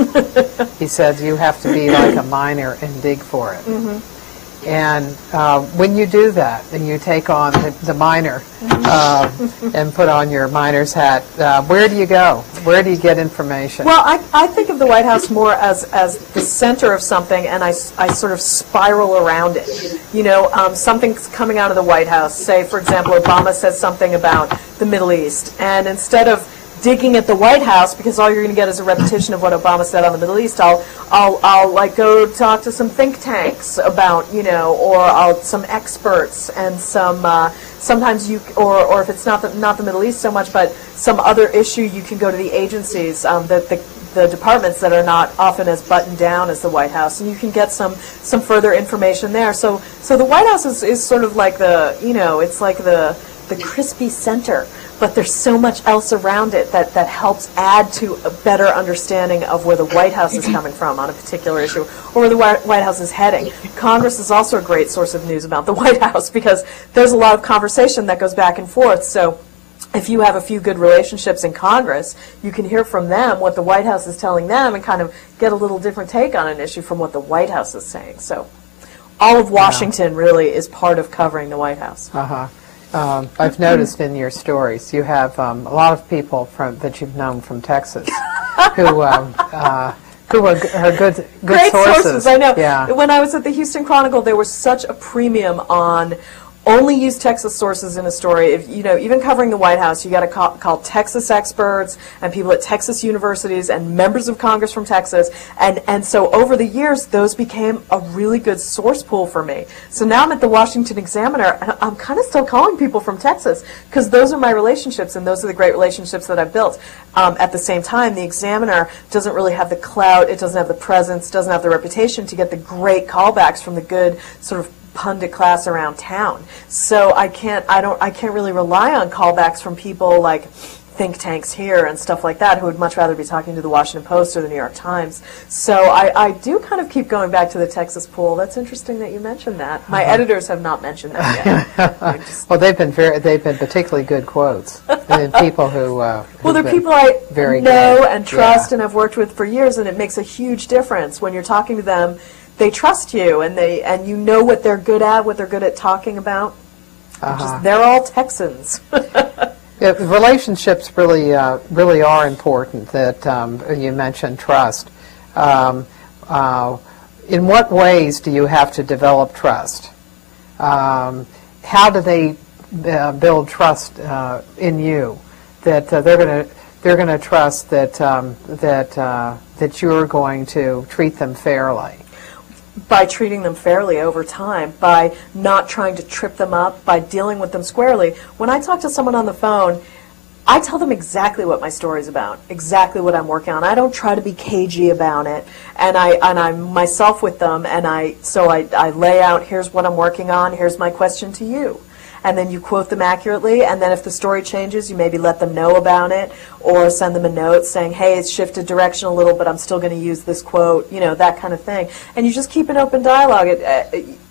He said, "You have to be like a miner and dig for it." And when you do that, and you take on the miner and put on your miner's hat, where do you go? Where do you get information? Well, I think of the White House more as the center of something, and I sort of spiral around it. You know, something's coming out of the White House. Say, for example, Obama says something about the Middle East, and instead of digging at the White House, because all you're going to get is a repetition of what Obama said on the Middle East, I'll like go talk to some think tanks about, you know, or some experts and sometimes you, or if it's not the Middle East so much, but some other issue, you can go to the agencies, the departments that are not often as buttoned down as the White House, and you can get some further information there. So the White House is sort of like the, you know, it's like the crispy center, but there's so much else around it that helps add to a better understanding of where the White House is coming from on a particular issue, or where the White House is heading. Congress is also a great source of news about the White House, because there's a lot of conversation that goes back and forth. So if you have a few good relationships in Congress, you can hear from them what the White House is telling them and kind of get a little different take on an issue from what the White House is saying. So all of Washington really is part of covering the White House. I've noticed in your stories you have a lot of people that you've known from Texas who are good Great sources. I know. Yeah. When I was at the Houston Chronicle, there was such a premium on only use Texas sources in a story. If, you know, even covering the White House, you got to call Texas experts and people at Texas universities and members of Congress from Texas. And so over the years, those became a really good source pool for me. So now I'm at the Washington Examiner, and I'm kind of still calling people from Texas, because those are my relationships, and those are the great relationships that I've built. At the same time, the Examiner doesn't really have the clout, it doesn't have the presence, doesn't have the reputation to get the great callbacks from the good sort of pundit class around town. So I can't really rely on callbacks from people like think tanks here and stuff like that, who would much rather be talking to the Washington Post or the New York Times. So I do kind of keep going back to the Texas pool. That's interesting that you mentioned that. My editors have not mentioned that yet. Well, they've been particularly good quotes. And people who well, they're people I know good. And trust and have worked with for years, and it makes a huge difference when you're talking to them. They trust you, and you know what they're good at, what they're good at talking about. They're all Texans. Relationships really are important. That you mentioned trust. In what ways do you have to develop trust? How do they build trust in you? That they're going to trust that you're going to treat them fairly. By treating them fairly over time, by not trying to trip them up, by dealing with them squarely. When I talk to someone on the phone, I tell them exactly what my story's about, exactly what I'm working on. I don't try to be cagey about it, and I'm myself with them, and I lay out, here's what I'm working on, here's my question to you. And then you quote them accurately, and then if the story changes, you maybe let them know about it, or send them a note saying, hey, it's shifted direction a little, but I'm still going to use this quote, you know, that kind of thing. And you just keep an open dialogue.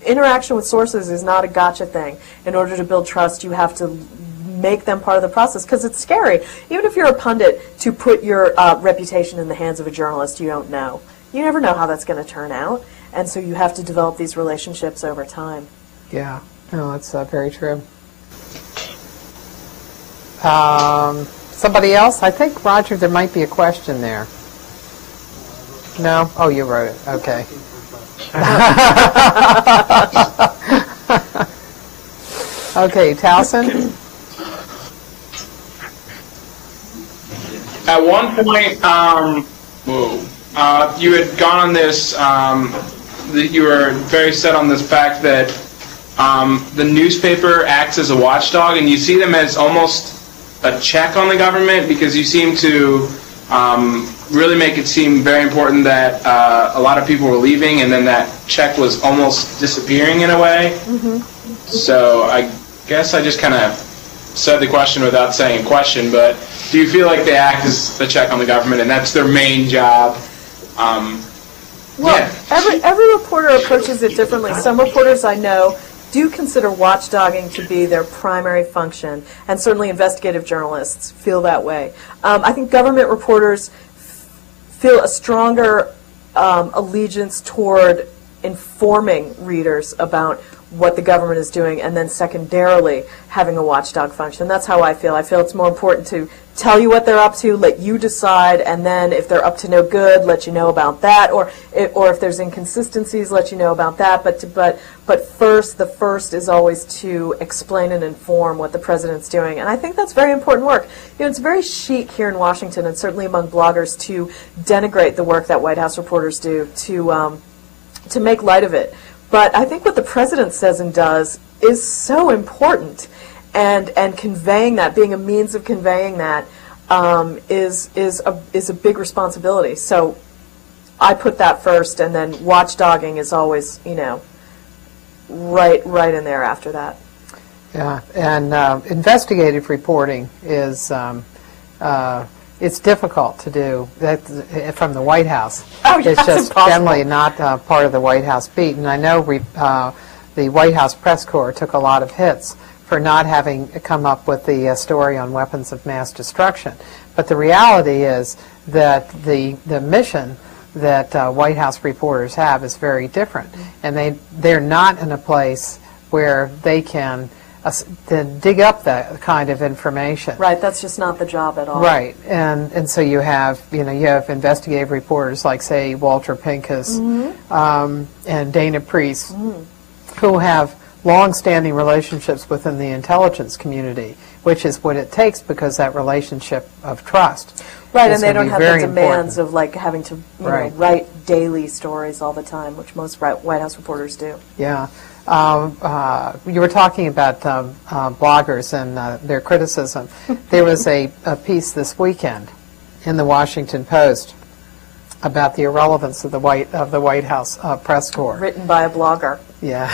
Interaction with sources is not a gotcha thing. In order to build trust, you have to make them part of the process, because it's scary. Even if you're a pundit, to put your reputation in the hands of a journalist you don't know. You never know how that's going to turn out, and so you have to develop these relationships over time. Yeah. No, that's very true. Somebody else? I think, Roger, there might be a question there. No? Oh, you wrote it. Okay. Okay, Towson? At one point, you had gone on this, that you were very set on this fact that the newspaper acts as a watchdog, and you see them as almost a check on the government, because you seem to really make it seem very important that a lot of people were leaving, and then that check was almost disappearing in a way. Mm-hmm. So I guess I just kind of said the question without saying a question, but do you feel like they act as a check on the government, and that's their main job? Well, yeah. Every reporter approaches it differently. Some reporters I know do consider watchdogging to be their primary function, and certainly investigative journalists feel that way. I think government reporters feel a stronger allegiance toward informing readers about what the government is doing, and then secondarily having a watchdog function. That's how I feel. I feel it's more important to tell you what they're up to, let you decide, and then if they're up to no good, let you know about that, or if there's inconsistencies, let you know about that. But first, the first is always to explain and inform what the president's doing, and I think that's very important work. You know, it's very chic here in Washington, and certainly among bloggers, to denigrate the work that White House reporters do, to make light of it. But I think what the president says and does is so important, and conveying that, being a means of conveying that, is a big responsibility. So I put that first, and then watchdogging is always, you know, right in there after that. Yeah, and investigative reporting is it's difficult to do that from the White House. Oh, yeah, it's just impossible. generally not part of the White House beat. And I know the White House press corps took a lot of hits for not having come up with the story on weapons of mass destruction. But the reality is that the mission that White House reporters have is very different, and they're not in a place where they can to dig up that kind of information. Right, that's just not the job at all. Right, and so you have investigative reporters like, say, Walter Pincus and Dana Priest, who have long-standing relationships within the intelligence community, which is what it takes because that relationship of trust. Right, is and they gonna don't be have the very demands important. of like having to Right. write daily stories all the time, which most White House reporters do. Yeah. You were talking about bloggers and their criticism. There was a piece this weekend in the Washington Post about the irrelevance of the White House press corps. Written by a blogger. Yeah.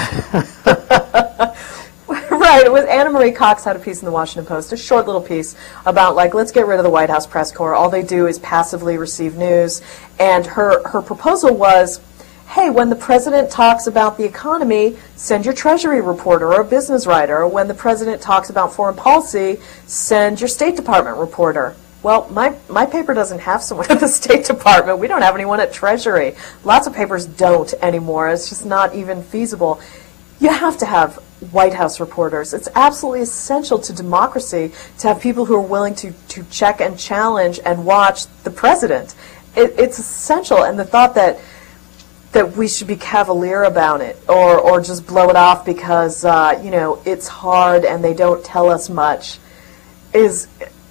Right, it was Anna Marie Cox had a piece in the Washington Post, a short little piece about like, let's get rid of the White House press corps. All they do is passively receive news. And her proposal was, hey, when the president talks about the economy, send your Treasury reporter or a business writer. Or when the president talks about foreign policy, send your State Department reporter. Well, my paper doesn't have someone at the State Department. We don't have anyone at Treasury. Lots of papers don't anymore. It's just not even feasible. You have to have White House reporters. It's absolutely essential to democracy to have people who are willing to check and challenge and watch the president. It's essential, and the thought that we should be cavalier about it or just blow it off because it's hard and they don't tell us much is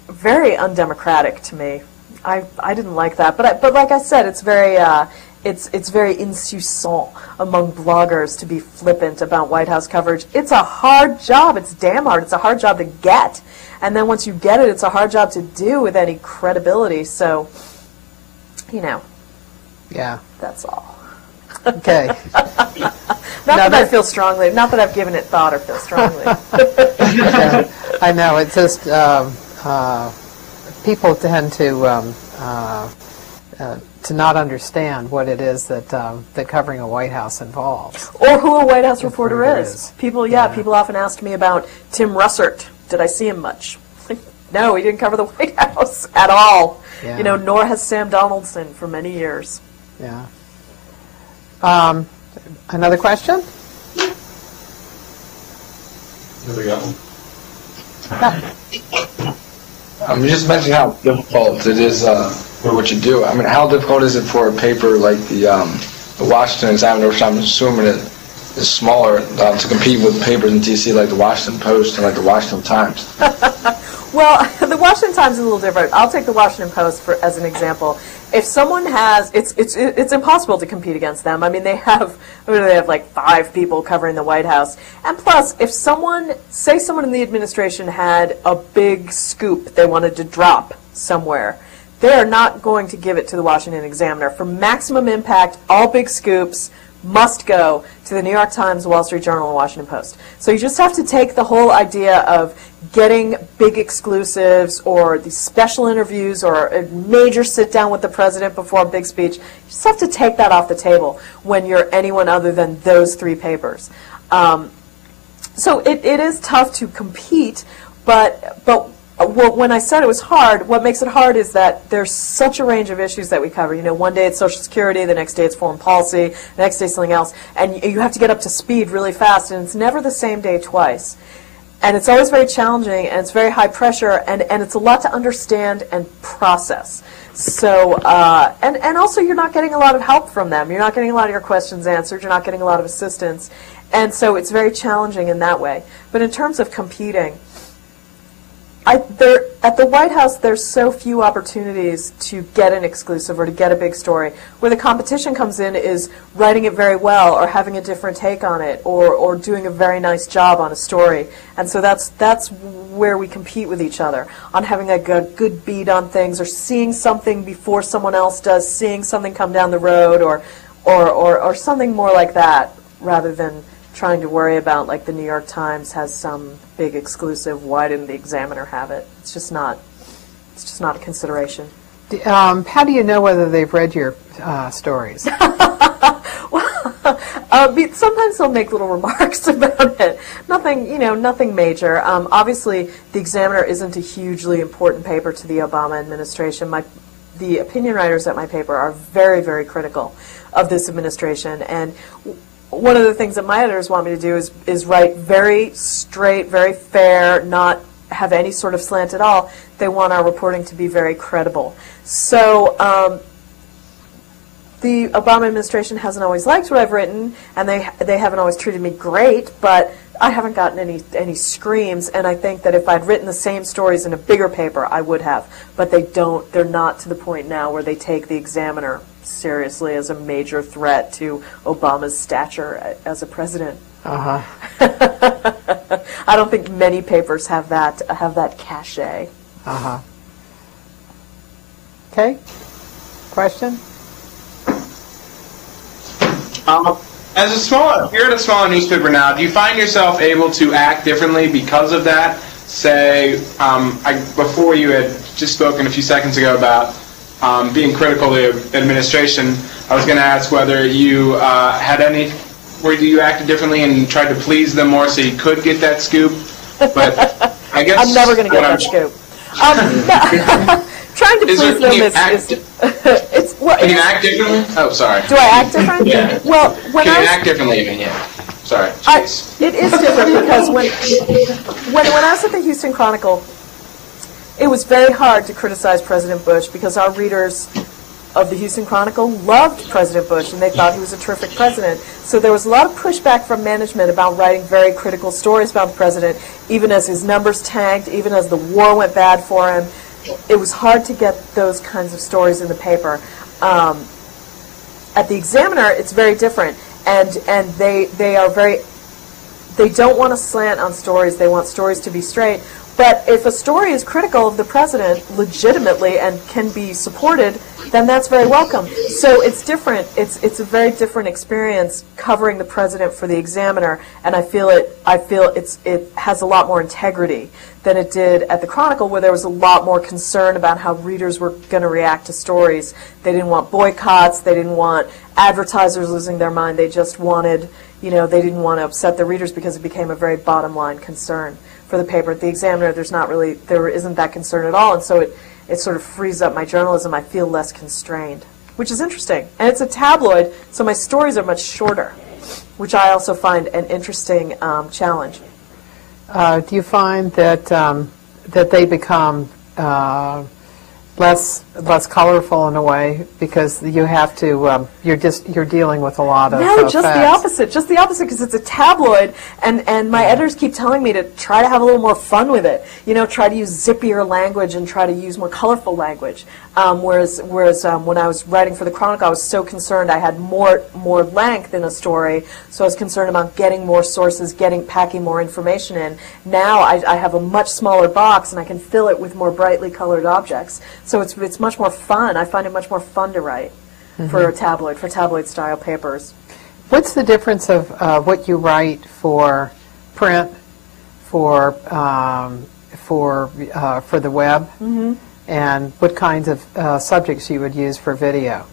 very undemocratic to me. I didn't like that, but like I said, it's very insouciant among bloggers to be flippant about White House coverage. It's a hard job. It's damn hard. It's a hard job to get, and then once you get it, it's a hard job to do with any credibility. So, Yeah. that's all. Okay. Not that I feel strongly. Not that I've given it thought or feel strongly. Yeah, I know. It's just people tend to not understand what it is that covering a White House involves. Or who a White House reporter reporter is. is. People often ask me about Tim Russert. Did I see him much? No, he didn't cover the White House at all. Yeah. Nor has Sam Donaldson for many years. Yeah. Another question? Here we go. You just mentioned how difficult it is for what you do. I mean, how difficult is it for a paper like the Washington Examiner, which I'm assuming is smaller, to compete with papers in D.C. like the Washington Post and like the Washington Times? Well, the Washington Times is a little different. I'll take the Washington Post as an example. If someone has, it's impossible to compete against them. I mean, they have like 5 people covering the White House. And plus, if someone in the administration had a big scoop they wanted to drop somewhere, they are not going to give it to the Washington Examiner. For maximum impact, all big scoops must go to the New York Times, Wall Street Journal, and Washington Post. So you just have to take the whole idea of getting big exclusives or these special interviews or a major sit-down with the president before a big speech. You just have to take that off the table when you're anyone other than those 3 papers. So it is tough to compete, but Well, when I said it was hard, what makes it hard is that there's such a range of issues that we cover. You know, one day it's Social Security, the next day it's foreign policy, the next day something else, and you have to get up to speed really fast, and it's never the same day twice. And it's always very challenging, and it's very high pressure, and it's a lot to understand and process. So, and also you're not getting a lot of help from them. You're not getting a lot of your questions answered. You're not getting a lot of assistance. And so it's very challenging in that way. But in terms of competing, at the White House, there's so few opportunities to get an exclusive or to get a big story. Where the competition comes in is writing it very well or having a different take on it or doing a very nice job on a story. And so that's where we compete with each other, on having a good beat on things or seeing something before someone else does, seeing something come down the road or something more like that, rather than trying to worry about, like, the New York Times has some big exclusive, why didn't the Examiner have it? It's just not a consideration. How do you know whether they've read your stories? Sometimes they'll make little remarks about it. Nothing major. Obviously, the Examiner isn't a hugely important paper to the Obama administration. The opinion writers at my paper are very, very critical of this administration, and one of the things that my editors want me to do is write very straight, very fair, not have any sort of slant at all. They want our reporting to be very credible. So the Obama administration hasn't always liked what I've written, and they haven't always treated me great, but I haven't gotten any screams, and I think that if I'd written the same stories in a bigger paper, I would have. But they don't. They're not to the point now where they take the Examiner seriously as a major threat to Obama's stature as a president. Uh-huh. I don't think many papers have that cachet. Uh-huh. Okay. Question? You're at a smaller newspaper now. Do you find yourself able to act differently because of that? Say, before you had just spoken a few seconds ago about being critical of the administration, I was going to ask whether you where you acted differently and tried to please them more so you could get that scoop. But I guess I'm never going to get that scoop. Trying to please them is can you act differently? Oh, sorry. Do I act different? Yeah. Well, can you act differently even? Yeah. Sorry. It is different because when I was at the Houston Chronicle, it was very hard to criticize President Bush because our readers of the Houston Chronicle loved President Bush and they thought he was a terrific president. So there was a lot of pushback from management about writing very critical stories about the president, even as his numbers tanked, even as the war went bad for him. It was hard to get those kinds of stories in the paper. At the Examiner, it's very different, and they don't want to slant on stories. They want stories to be straight. But if a story is critical of the president legitimately and can be supported, then that's very welcome. So it's different. It's a very different experience covering the president for the Examiner, and I feel it has a lot more integrity than it did at the Chronicle, where there was a lot more concern about how readers were going to react to stories. They didn't want boycotts. They didn't want advertisers losing their mind. They just wanted, they didn't want to upset the readers because it became a very bottom line concern for the paper. At the Examiner, there isn't that concern at all, and so it sort of frees up my journalism. I feel less constrained, which is interesting. And it's a tabloid, so my stories are much shorter, which I also find an interesting challenge. Do you find that that they become less colorful in a way because you have to you're dealing with a lot of no, just facts. the opposite because it's a tabloid and my editors keep telling me to try to have a little more fun with it, try to use zippier language and try to use more colorful language, whereas when I was writing for the Chronicle, I was so concerned I had more length in a story, so I was concerned about getting more sources, packing more information in. Now I have a much smaller box and I can fill it with more brightly colored objects. So it's much more fun. I find it much more fun to write for tabloid-style papers. What's the difference of what you write for print, for the web, and what kinds of subjects you would use for video?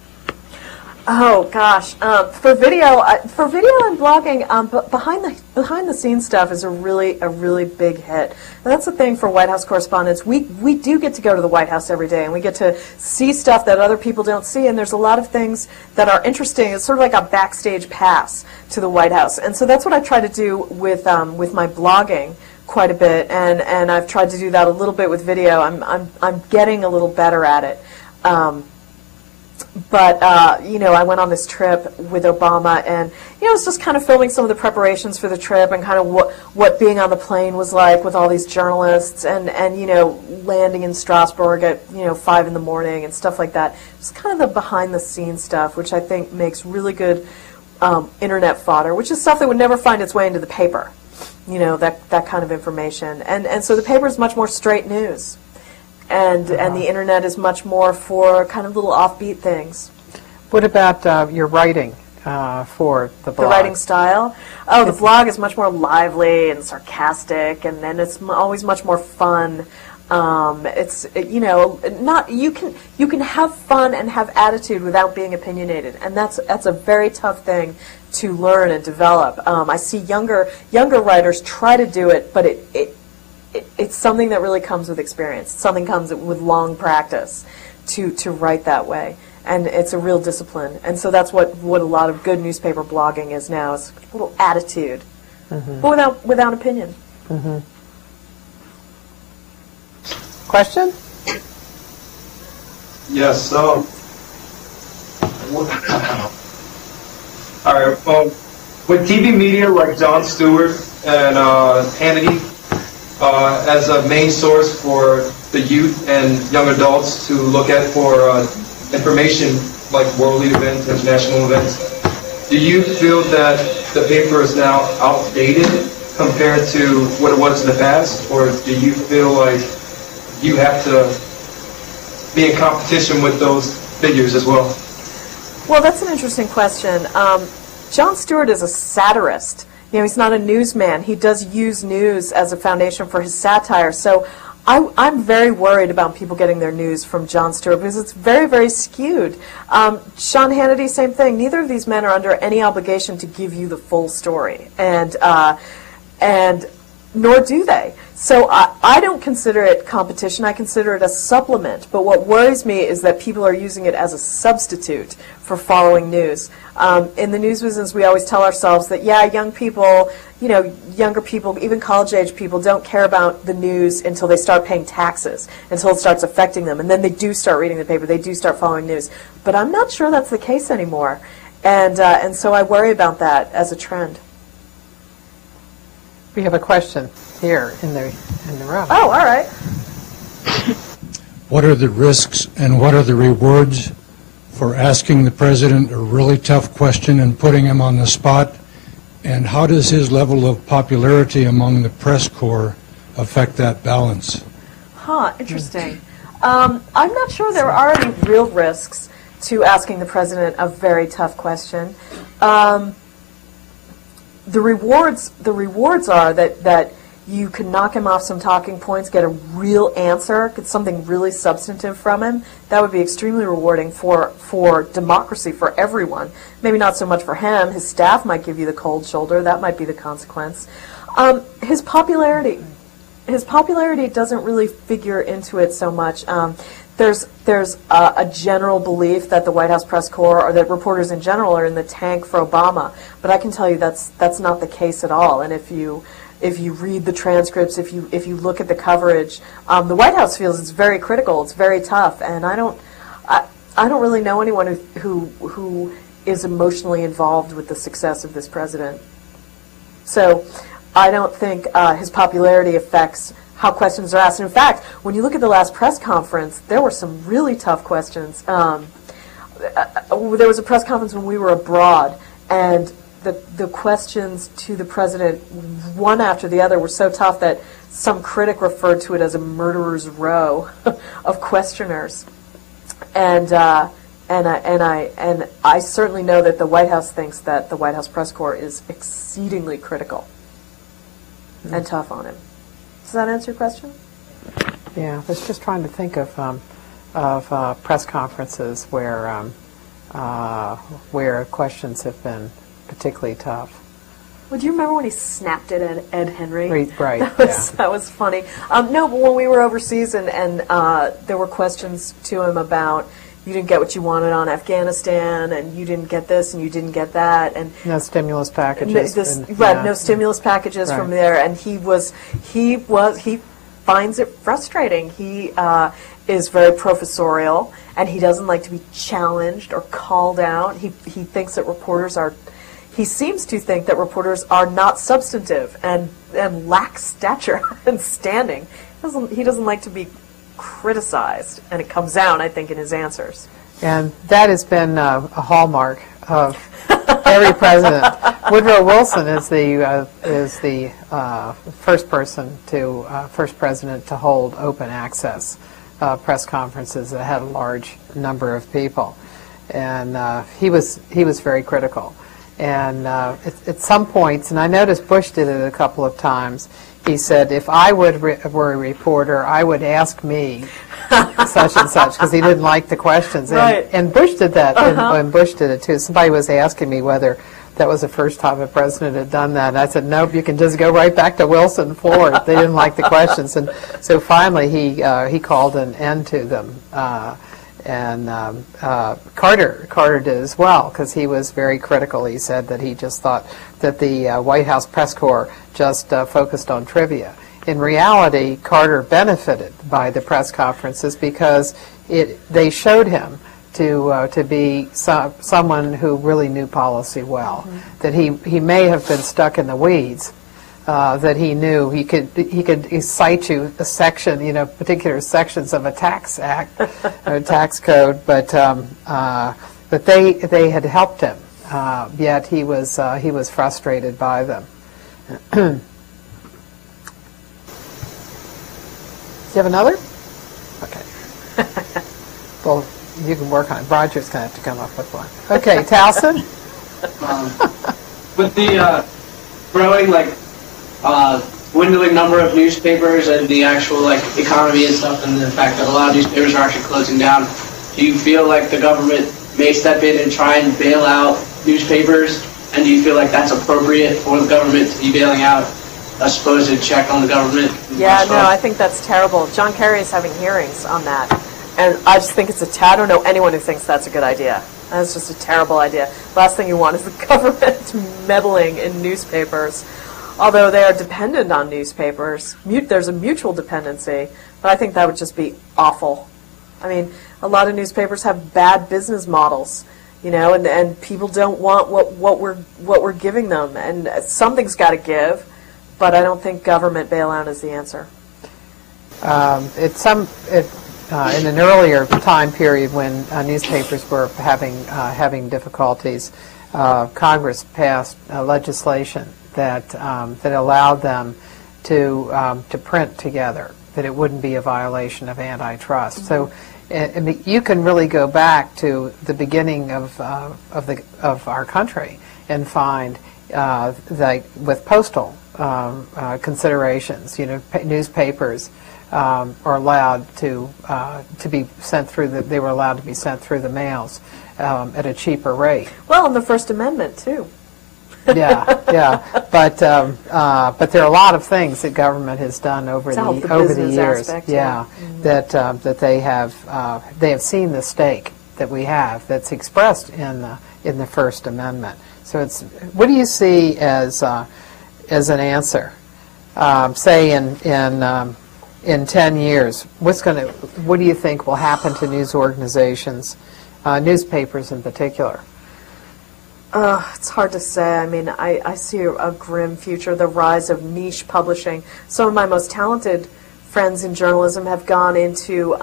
Oh gosh, for video and blogging, behind the scenes stuff is a really big hit. And that's the thing for White House correspondents. We do get to go to the White House every day, and we get to see stuff that other people don't see. And there's a lot of things that are interesting. It's sort of like a backstage pass to the White House. And so that's what I try to do with my blogging quite a bit, and I've tried to do that a little bit with video. I'm getting a little better at it. But I went on this trip with Obama, and I was just kind of filming some of the preparations for the trip and kind of what being on the plane was like with all these journalists, and landing in Strasbourg at 5 in the morning and stuff like that. It's kind of the behind the scenes stuff, which I think makes really good internet fodder, which is stuff that would never find its way into the paper. That kind of information, and so the paper is much more straight news. And the internet is much more for kind of little offbeat things. What about your writing for the blog? The writing style? Oh, the blog is much more lively and sarcastic, and then it's always much more fun. Not you can have fun and have attitude without being opinionated, and that's a very tough thing to learn and develop. I see younger writers try to do it, but it's something that really comes with experience. Something comes with long practice to write that way, and it's a real discipline. And so that's what a lot of good newspaper blogging is now, is a little attitude, but without opinion. Mm-hmm. Question? Yes. All right. Well, with TV media like Jon Stewart and Hannity as a main source for the youth and young adults to look at for information like world events, international events, do you feel that the paper is now outdated compared to what it was in the past, or do you feel like you have to be in competition with those figures as well? Well, that's an interesting question. Jon Stewart is a satirist. He's not a newsman. He does use news as a foundation for his satire. So I'm very worried about people getting their news from Jon Stewart because it's very, very skewed. Sean Hannity, same thing. Neither of these men are under any obligation to give you the full story, and nor do they. So I don't consider it competition. I consider it a supplement. But what worries me is that people are using it as a substitute for following news. In the news business, we always tell ourselves that, young people, younger people, even college-age people don't care about the news until they start paying taxes, until it starts affecting them. And then they do start reading the paper. They do start following news. But I'm not sure that's the case anymore. And so I worry about that as a trend. We have a question here in the room. Oh, all right. What are the risks and what are the rewards for asking the president a really tough question and putting him on the spot? And how does his level of popularity among the press corps affect that balance? Interesting. I'm not sure there are any real risks to asking the president a very tough question. The rewards are that you can knock him off some talking points, get a real answer, get something really substantive from him. That would be extremely rewarding for democracy, for everyone. Maybe not so much for him. His staff might give you the cold shoulder. That might be the consequence. His popularity doesn't really figure into it so much. There's a general belief that the White House press corps, or that reporters in general, are in the tank for Obama, but I can tell you that's not the case at all. And if you read the transcripts, if you look at the coverage, the White House feels it's very critical, it's very tough, and I don't really know anyone who is emotionally involved with the success of this president. So I don't think his popularity affects how questions are asked. And in fact, when you look at the last press conference, there were some really tough questions. There was a press conference when we were abroad, and the questions to the president, one after the other, were so tough that some critic referred to it as a murderer's row of questioners. And I certainly know that the White House thinks that the White House press corps is exceedingly critical and tough on him. Does that answer your question? Yeah, I was just trying to think of press conferences where where questions have been particularly tough. Well, do you remember when he snapped it at Ed Henry? Right, That was funny. No, but when we were overseas and there were questions to him about you didn't get what you wanted on Afghanistan, and you didn't get this, and you didn't get that, and no stimulus packages. No stimulus packages from there, and he finds it frustrating. He is very professorial, and he doesn't like to be challenged or called out. He thinks that reporters are. He seems to think that reporters are not substantive and lack stature and standing. He doesn't like to be criticized, and it comes out, I think, in his answers. And that has been a hallmark of every president. Woodrow Wilson is the first president to hold open access press conferences that had a large number of people, and he was very critical. And at some points, and I noticed Bush did it a couple of times, he said, if I were a reporter, I would ask me such and such, because he didn't like the questions. Right. And Bush did that, and Bush did it too. Somebody was asking me whether that was the first time a president had done that. And I said, nope, you can just go right back to Wilson for it. They didn't like the questions. And so finally he called an end to them. Carter did as well, because he was very critical. He said that he just thought that the White House press corps just focused on trivia. In reality, Carter benefited by the press conferences because they showed him to be someone who really knew policy well. Mm-hmm. That he may have been stuck in the weeds, that he knew he could cite you a section, particular sections of a tax act or a tax code, but they had helped him. Yet he was frustrated by them. Do you have another? Okay. Well, you can work on it. Roger's going to have to come up with one. Okay, Towson? With the growing, dwindling number of newspapers and the actual, economy and stuff, and the fact that a lot of newspapers are actually closing down, do you feel like the government may step in and try and bail out newspapers? And do you feel like that's appropriate for the government to be bailing out a supposed check on the government? Yeah, no, I think that's terrible. John Kerry is having hearings on that, and I just think I don't know anyone who thinks that's a good idea. That's just a terrible idea. Last thing you want is the government meddling in newspapers, although they are dependent on newspapers. There's a mutual dependency, but I think that would just be awful. I mean, a lot of newspapers have bad business models, and people don't want what we're giving them, and something's got to give. But I don't think government bailout is the answer. In an earlier time period when newspapers were having difficulties, Congress passed legislation that allowed them to print together, that it wouldn't be a violation of antitrust. Mm-hmm. So you can really go back to the beginning of our country and find with postal considerations, newspapers are allowed to be sent through they were allowed to be sent through the mails at a cheaper rate. Well, in the First Amendment too. yeah. But there are a lot of things that government has done over the years. Aspect, mm-hmm. that they have seen the stake that we have that's expressed in the First Amendment. So what do you see as an answer? Say in 10 years, what do you think will happen to news organizations, newspapers in particular? It's hard to say. I mean, I see a grim future, the rise of niche publishing. Some of my most talented friends in journalism have gone into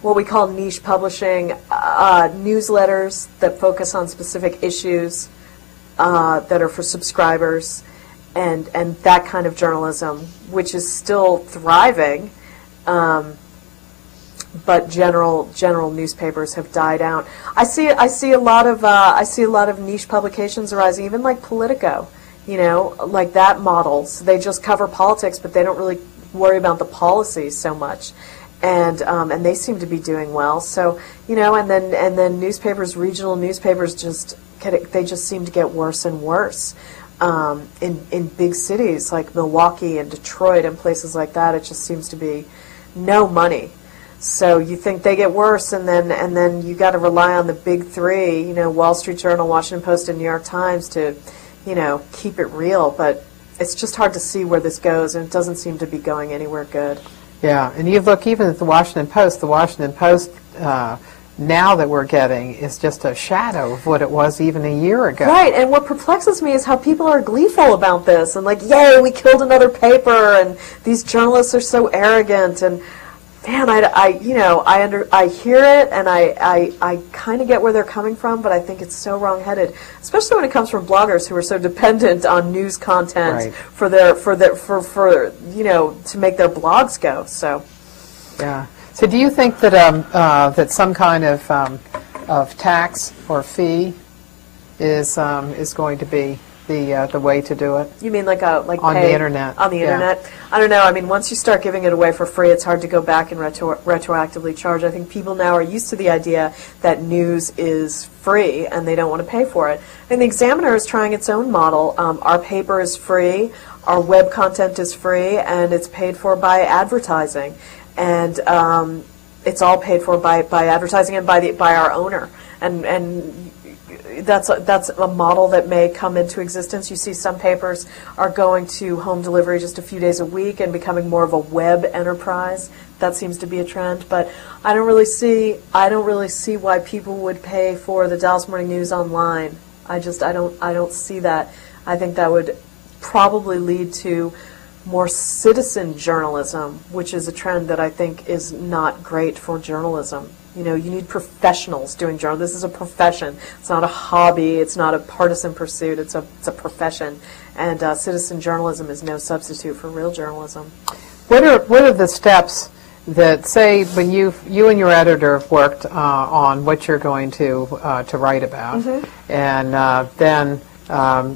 what we call niche publishing, newsletters that focus on specific issues that are for subscribers, and that kind of journalism, which is still thriving, but general newspapers have died out. I see a lot of niche publications arising, even like Politico, like that model. So they just cover politics, but they don't really worry about the policies so much. and they seem to be doing well. So, and then newspapers, regional newspapers, they just seem to get worse and worse. In big cities like Milwaukee and Detroit and places like that, it just seems to be no money. So you think they get worse, and then you got to rely on the big three, Wall Street Journal, Washington Post, and New York Times to, keep it real. But it's just hard to see where this goes, and it doesn't seem to be going anywhere good. Yeah, and you look even at the Washington Post now that we're getting is just a shadow of what it was even a year ago. Right, and what perplexes me is how people are gleeful about this and like, yay, we killed another paper, and these journalists are so arrogant, and man, I hear it, and I kind of get where they're coming from, but I think it's so wrong-headed, especially when it comes from bloggers who are so dependent on news content for to make their blogs go. So, yeah. So, do you think that that some kind of tax or fee is going to be the way to do it? You mean like on the internet? On the internet, I don't know. I mean, once you start giving it away for free, it's hard to go back and retroactively charge. I think people now are used to the idea that news is free and they don't want to pay for it. And the Examiner is trying its own model. Our paper is free, our web content is free, and it's paid for by advertising, and it's all paid for by advertising and by our owner. And that's a model that may come into existence. You see some papers are going to home delivery just a few days a week and becoming more of a web enterprise. That seems to be a trend, but I don't really see why people would pay for the Dallas Morning News online. I don't see that. I think that would probably lead to more citizen journalism, which is a trend that I think is not great for journalism. You need professionals doing journalism. This is a profession. It's not a hobby. It's not a partisan pursuit. It's a profession. And citizen journalism is no substitute for real journalism. What are the steps that, say, when you and your editor have worked on what you're going to write about, and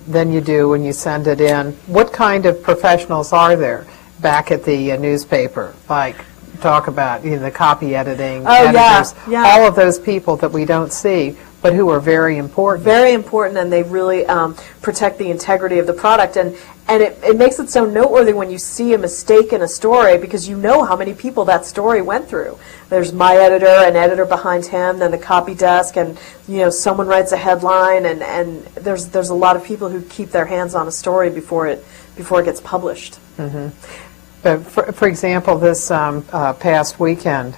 then you do when you send it in, what kind of professionals are there back at the newspaper, like talk about the copy editing, editors, all of those people that we don't see, but who are very important. Very important, and they really protect the integrity of the product. And it makes it so noteworthy when you see a mistake in a story, because you know how many people that story went through. There's my editor, an editor behind him, then the copy desk, and someone writes a headline, and there's a lot of people who keep their hands on a story before it gets published. Mm-hmm. But for example, this past weekend,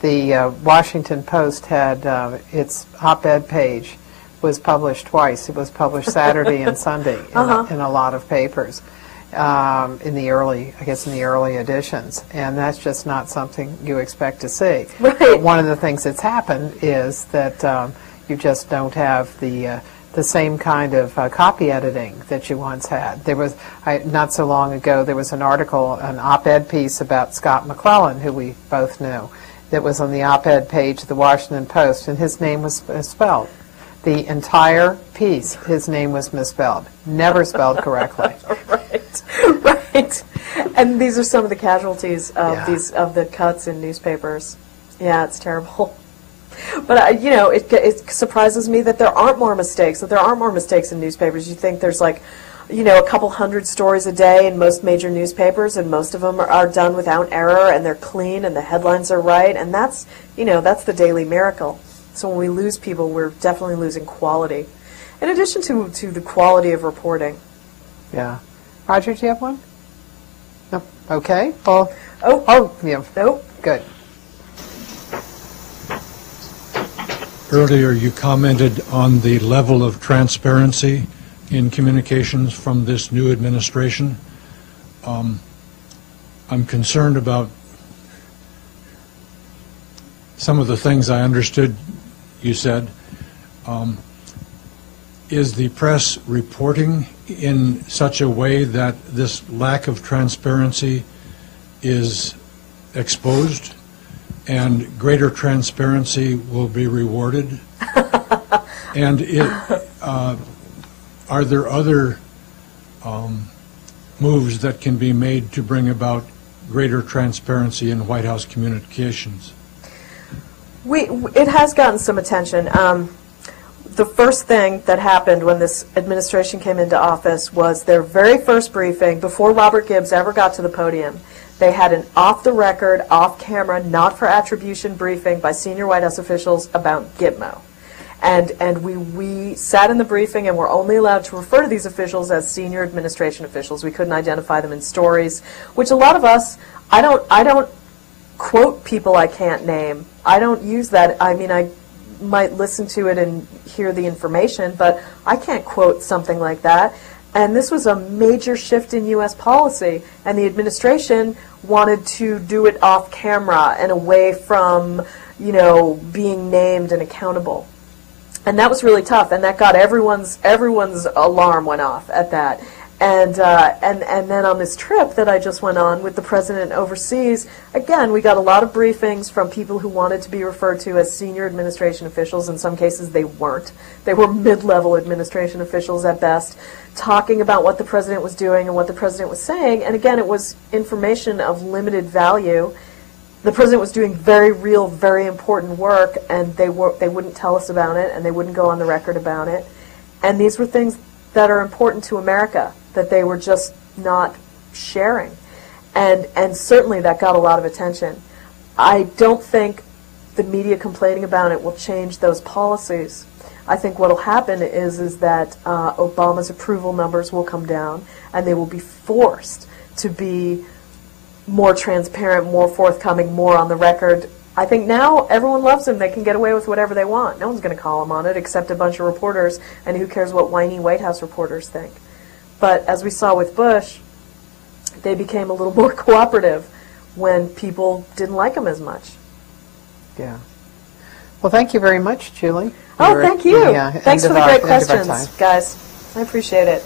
the Washington Post had its op-ed page was published twice. It was published Saturday and Sunday in a lot of papers in the early editions, and that's just not something you expect to see. Right. But one of the things that's happened is that you just don't have the same kind of copy editing that you once had. There was, not so long ago, there was an article, an op-ed piece about Scott McClellan, who we both knew, that was on the op-ed page of the Washington Post, and his name was misspelled. The entire piece, his name was misspelled, never spelled correctly. Right. And these are some of the casualties of the cuts in newspapers. Yeah, it's terrible. But it surprises me that there aren't more mistakes. In newspapers. You think there's a couple hundred stories a day in most major newspapers, and most of them are done without error, and they're clean, and the headlines are right, and that's the daily miracle. So when we lose people, we're definitely losing quality, in addition to the quality of reporting. Yeah. Roger, do you have one? No. Okay. Well. Yeah. Nope. Good. Earlier you commented on the level of transparency in communications from this new administration. I'm concerned about some of the things I understood you said. Is the press reporting in such a way that this lack of transparency is exposed and greater transparency will be rewarded? And are there other moves that can be made to bring about greater transparency in White House communications? It has gotten some attention. The first thing that happened when this administration came into office was their very first briefing, before Robert Gibbs ever got to the podium. They had an off-the-record, off-camera, not-for-attribution briefing by senior White House officials about Gitmo. And we sat in the briefing and were only allowed to refer to these officials as senior administration officials. We couldn't identify them in stories, which a lot of us, I don't quote people I can't name. I don't use that. I mean, I might listen to it and hear the information, but I can't quote something like that. And this was a major shift in U.S. policy, and the administration wanted to do it off camera and away from, being named and accountable. And that was really tough, and that got everyone's alarm went off at that. And then on this trip that I just went on with the president overseas, again, we got a lot of briefings from people who wanted to be referred to as senior administration officials. In some cases, they weren't. They were mid-level administration officials at best, talking about what the president was doing and what the president was saying. And again, it was information of limited value. The president was doing very real, very important work, and they wouldn't tell us about it, and they wouldn't go on the record about it. And these were things that are important to America that they were just not sharing. And certainly that got a lot of attention. I don't think the media complaining about it will change those policies. I think what will happen is that Obama's approval numbers will come down, and they will be forced to be more transparent, more forthcoming, more on the record. I think now everyone loves him. They can get away with whatever they want. No one's going to call him on it except a bunch of reporters, and who cares what whiny White House reporters think. But as we saw with Bush, they became a little more cooperative when people didn't like him as much. Yeah. Well, thank you very much, Julie. Oh, thank you. Thanks for the great questions, guys. I appreciate it.